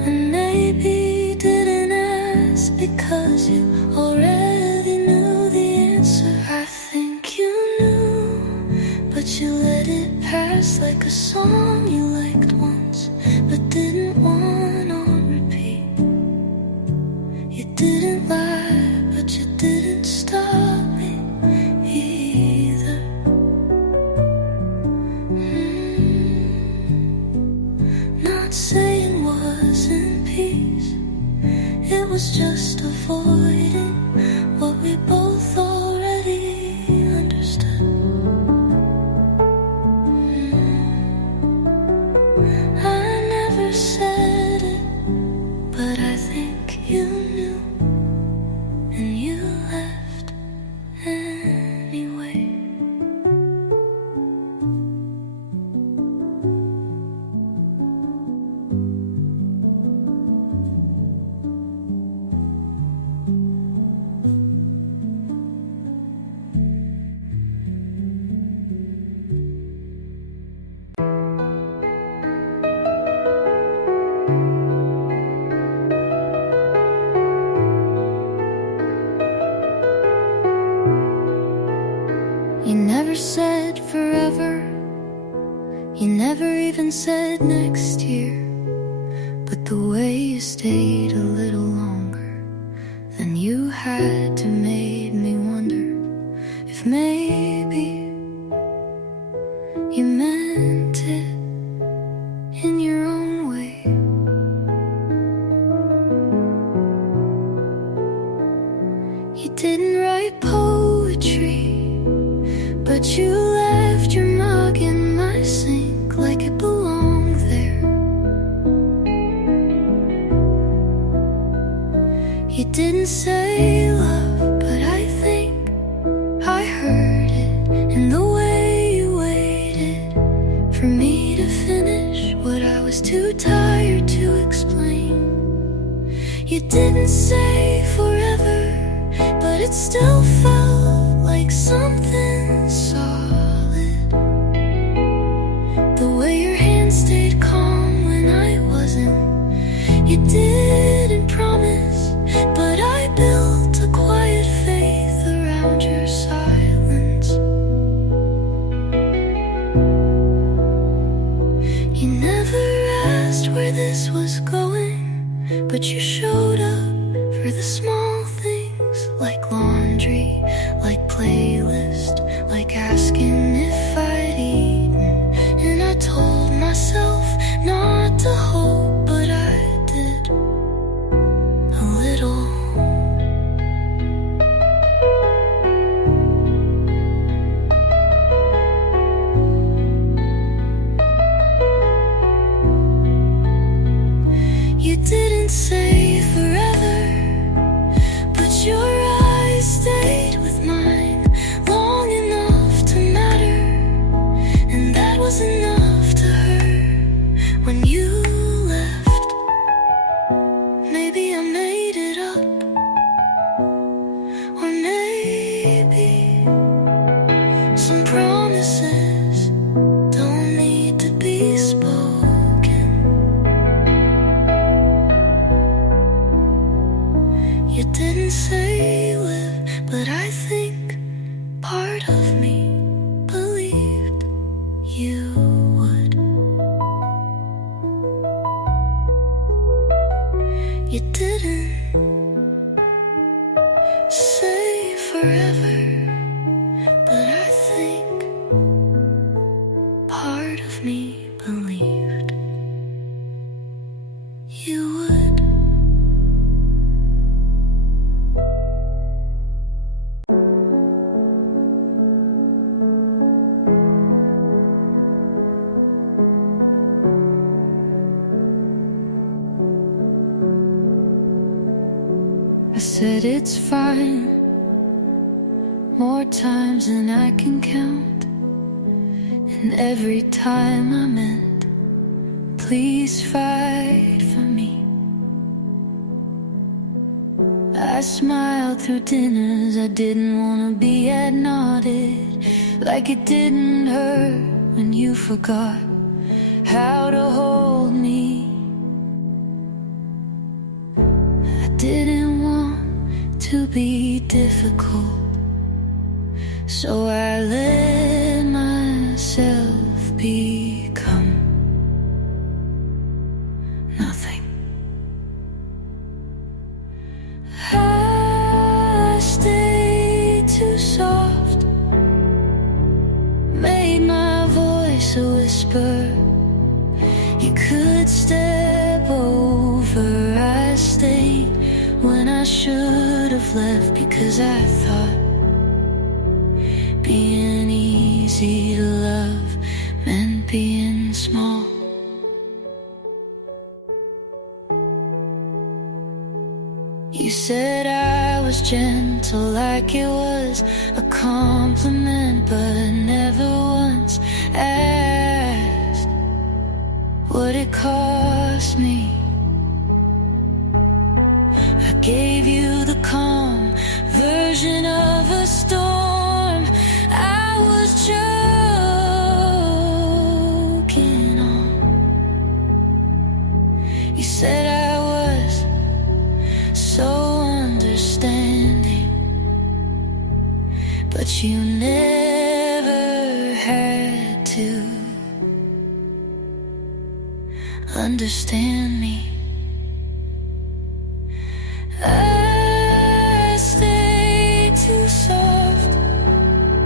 And maybe didn't ask because you already knew the answer. I think you knew, but you let it pass like a song you liked once, but didn't want on repeat. You didn't lie, but you didn't stop me either. Not saying wasn't peace, it was just avoiding what we both already understood. I never said it, but I think you knew, and you left anyway. You never said forever, you never even said next year, but the way you stayed a little longer than you had to made me wonder if if maybe you meant it in your own way. You didn't write poetry, but you left your mug in my sink like it belonged there. You didn't say love, but I think I heard it in the way you waited for me to finish what I was too tired to explain. You didn't say forever, but it still felt like something solid. The way your hand stayed calm when I wasn't. You didn't promise, but I built a quiet faith around your silence. You never asked where this was going, but you showed up for the small things, like laundry, like playlist, like asking if I'd eaten. And I told myself not to hope, but I did a little. You didn't say forever, but your eyes stayed with mine long enough to matter, and that was enough to hurt when you left. Maybe I made it up, or maybe some promises don't need to be spoken. You didn't say live, but I think part of me believed you would. You didn't say forever, but I think part of me believed you would. I said it's fine, more times than I can count, and every time I meant, please fight for me. I smiled through dinners I didn't wanna be at, nodded like it didn't hurt when you forgot how to hold me. I didn't want to be difficult, so I let myself become nothing. I stayed too soft, made my voice a whisper. You could step over. I stayed when I should have left, because I thought being easy to love meant being small. You said I was gentle, like it was a compliment, but never once asked what it cost me. I gave you the calm version of a storm I was choking on. You said I was so understanding, but you never had to understand me. I stayed too soft, made my voice a whisper. You could step over. I stayed when I should have left, because I thought being easy to love meant being small. You said I was so understanding, but you never had to understand me. I stayed too soft,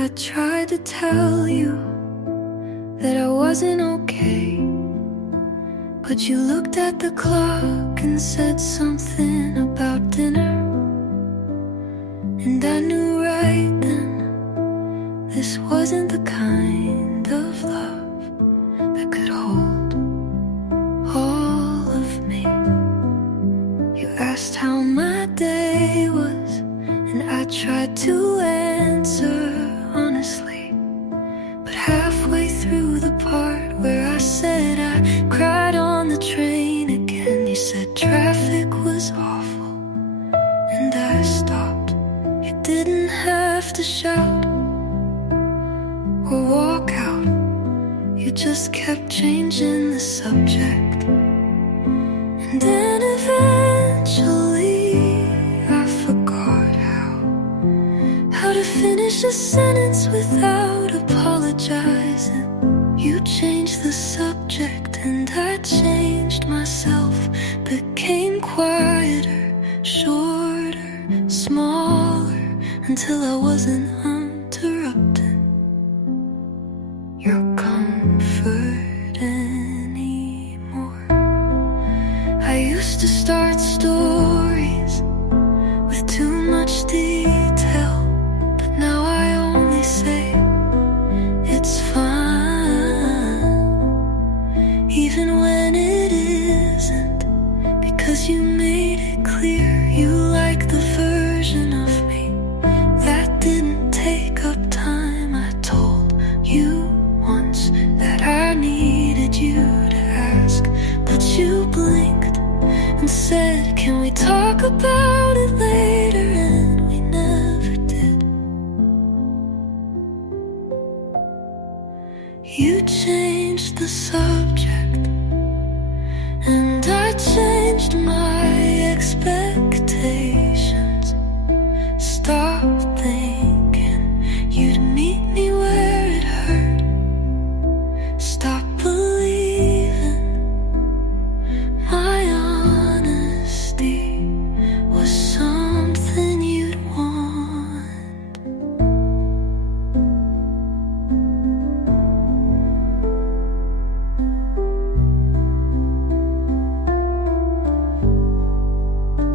I tried to tell you that I wasn't okay, but you looked at the clock and said something about dinner. And I knew right then this wasn't the kind of love that could hold all of me. You asked how my day was, and I tried to answer honestly. But halfway through the part where I said I cried on the train again, you said traffic was awful, and I stopped. You didn't have to shout or walk out, you just kept changing the subject. And then eventually I forgot how to finish a sentence without apologizing. You changed the subject and I changed myself, became quieter, shorter, smaller, until I wasn't interrupting your comfort anymore. I used to start stories with too much detail, but now I only say it's fine, even when it isn't, because you made it clear you like the version of me that didn't take up time. I told you once that I needed you to ask, but you blinked and said, can we talk about it later? And we never did. You changed the subject, and I changed my expectations. Stopped thinking you'd meet me where it hurt. Stopped believing my honesty was something you'd want.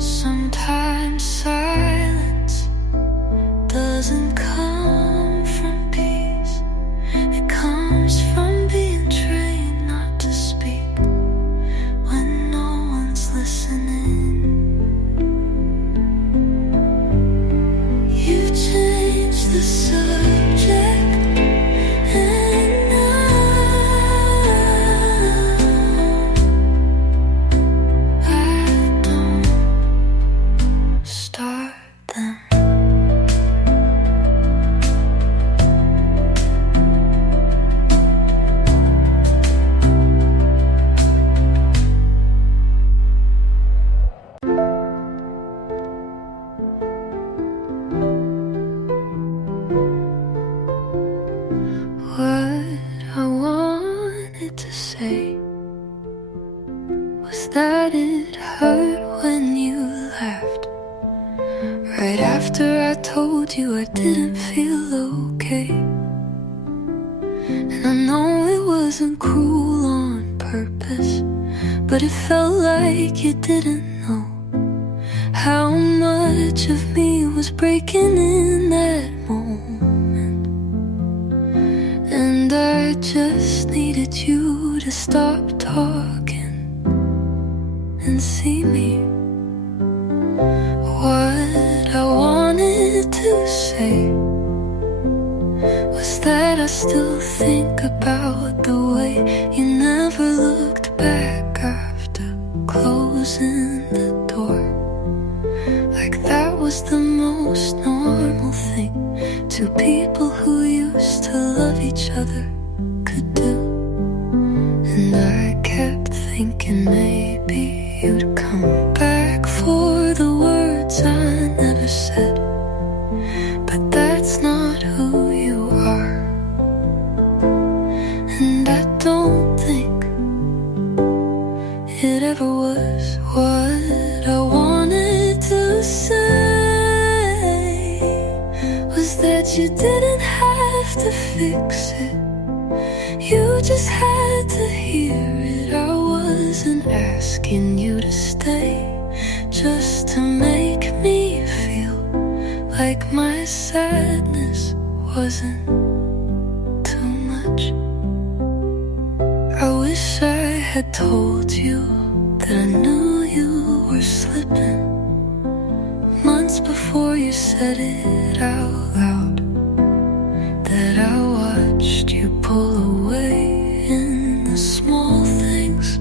Sometimes silence doesn't come from peace. It comes from being trained not to speak when no one's listening. You changed the subject, and now I don't start them. What I wanted to say was that it hurt when you left, right after I told you I didn't feel okay. And I know it wasn't cruel on purpose, but it felt like you didn't know how much of me was breaking in that moment. And I just needed you to stop talking and see me. What I wanted to say was that I still think about the way you never looked back after closing the door, like that was the most normal thing two people who used to love each other could do. And I kept thinking maybe you'd come back for the words I never said, but that's not who you are. And I don't think it ever was. What I wanted to say was that you didn't have have to fix it. You just had to hear it. I wasn't asking you to stay, just to make me feel like my sadness wasn't too much. I wish I had told you that I knew you were slipping months before you said it out loud, that I watched you pull away in the small things,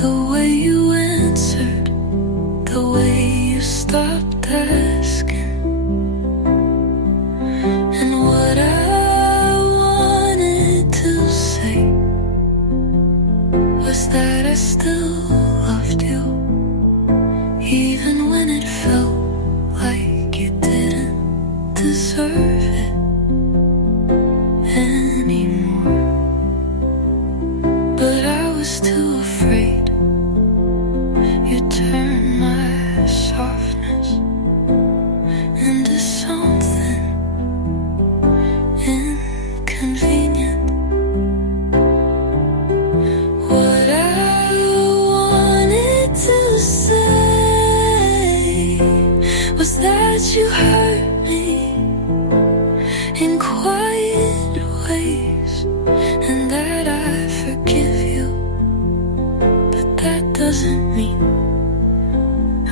the way you answered, the way you stopped asking. And what I wanted to say was that I still loved you, even when it felt like you didn't deserve it anymore. But I was too afraid. You turned my softness into something inconvenient. What I wanted to say was that you hurt me in quiet ways, and that I forgive you. But that doesn't mean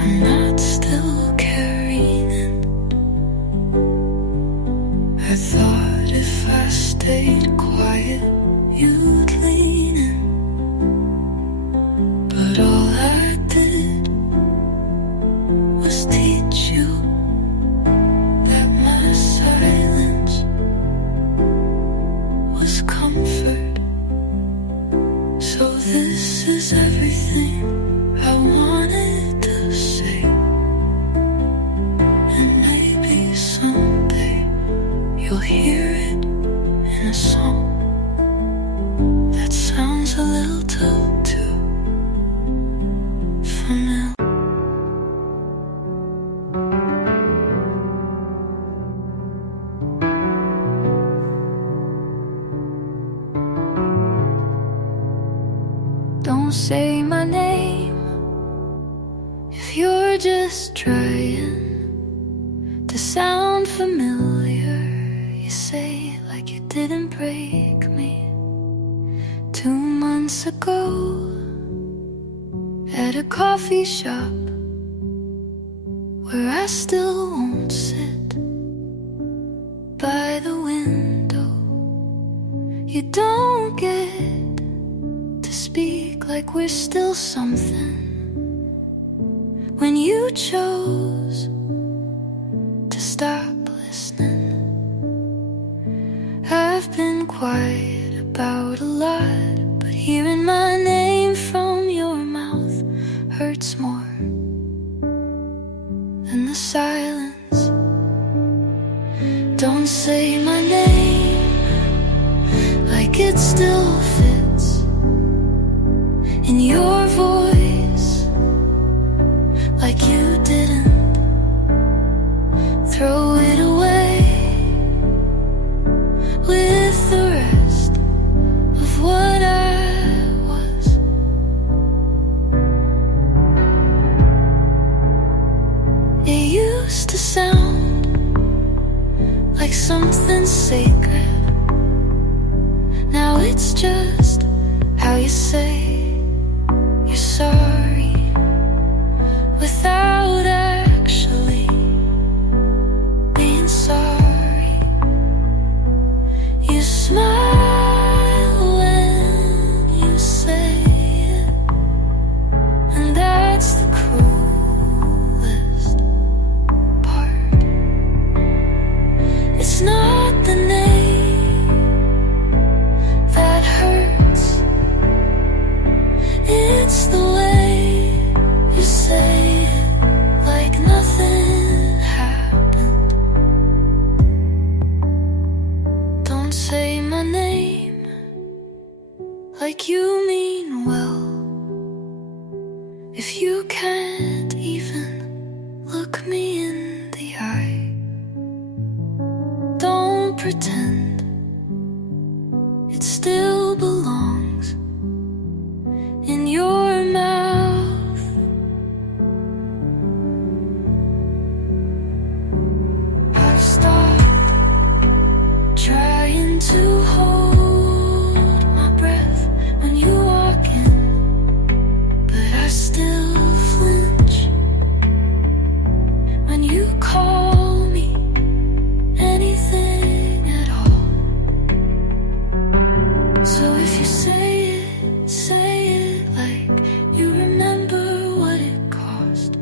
I'm not still carrying it. I thought if I stayed quiet, you'd lean in. But all I did was teach you that my silence was comfort. So this is everything I wanted to say. And maybe someday you'll hear it in a song that sounds a little too familiar. Don't say my name if you're just trying to sound familiar. You say it like you didn't break me 2 months ago at a coffee shop where I still won't sit by the window. You don't get to speak like we're still something when you chose to stop listening. I've been quiet about a lot, but hearing my name from your mouth hurts more than the silence. Don't say my name like it still fits in your voice, like you didn't throw it away with the rest of what I was. It used to sound like something sacred. Now it's just how you say you're sorry without actually being sorry. You smile when you say it, and that's the cruelest part. It's not the name that hurts, it's the way you say it pretend it still belongs in your mouth. I've stopped trying to hold my breath when you walk in, but I still flinch when you call me anything at all. So if you say it like you remember what it cost.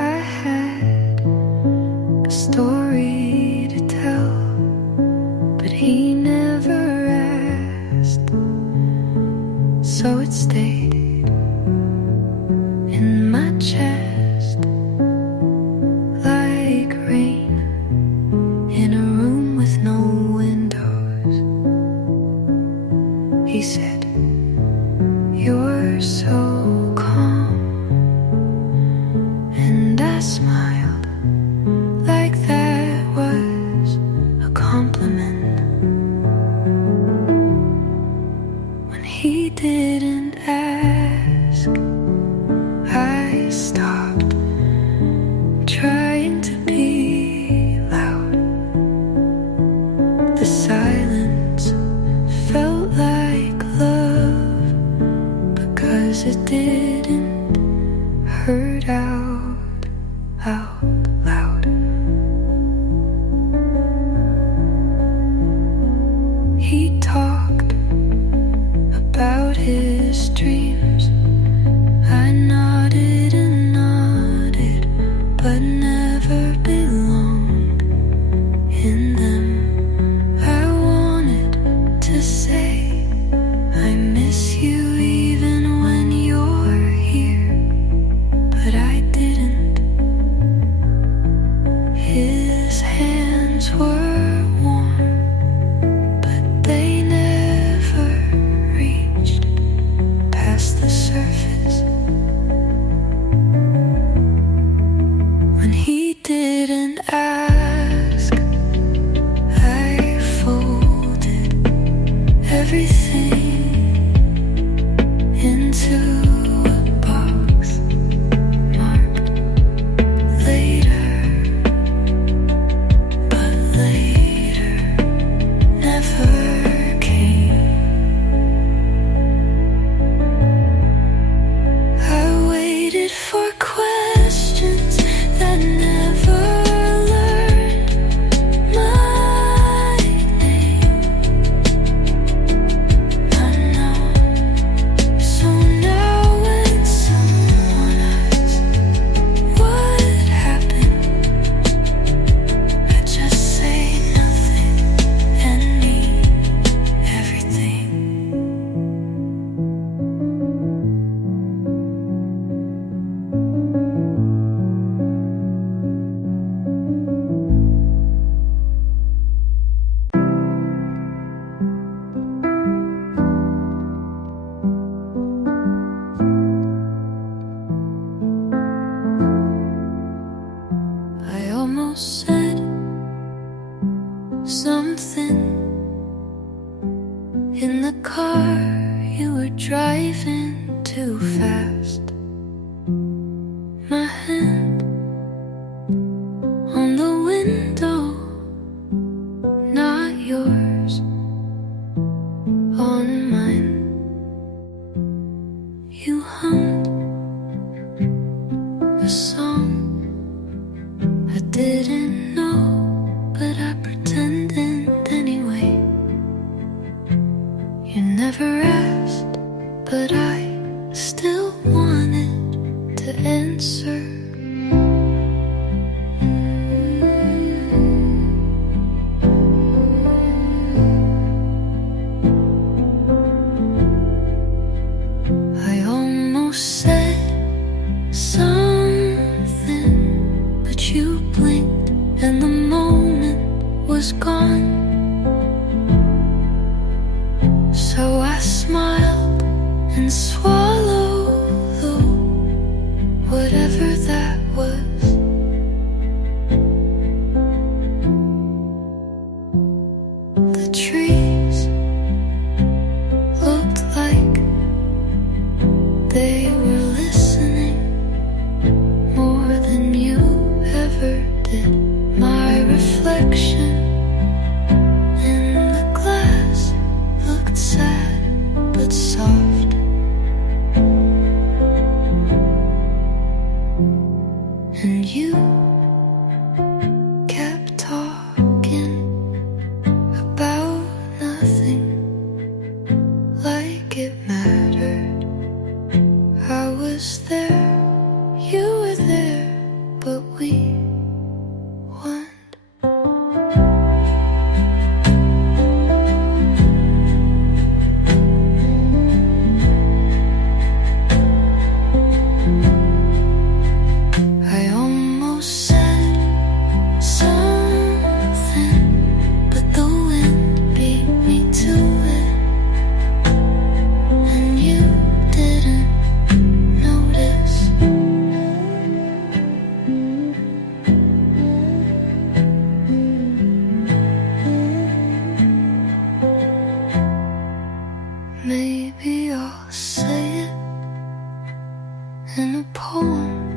I had a story to tell, but he never asked, so it stayed in my chest like rain in a room with no windows. He said, "You're so calm," and I smiled like that was a compliment. When he didn't ask, I stopped trying to be loud. The silence felt like love because it didn't hurt out loud. He talked about his dreams. I nodded and nodded, but never belonged in them. I wanted to say I miss you even when you're here, but I didn't. His hands were warm, but they never reached past the surface. When he didn't ask, I folded everything into a box marked later, but later never came. I waited for questions that never learned my name. Unknown. So now when someone asks what happened, I just say nothing and mean everything. I almost said something in the car. You were driving too fast. My hand on the window, not yours, on mine. You hummed a song I didn't know, but I pretended anyway. You never asked, but I still wanted to answer. was gone. So I smiled and swallowed whatever that was. The trees looked like they were listening more than you ever did. My reflection in the glass looked sad but soft. And you kept talking about nothing, like it mattered. I was there, you were there, but we weren't. I almost said something, but the wind beat me to it, and you didn't notice. Maybe I'll say it in a poem.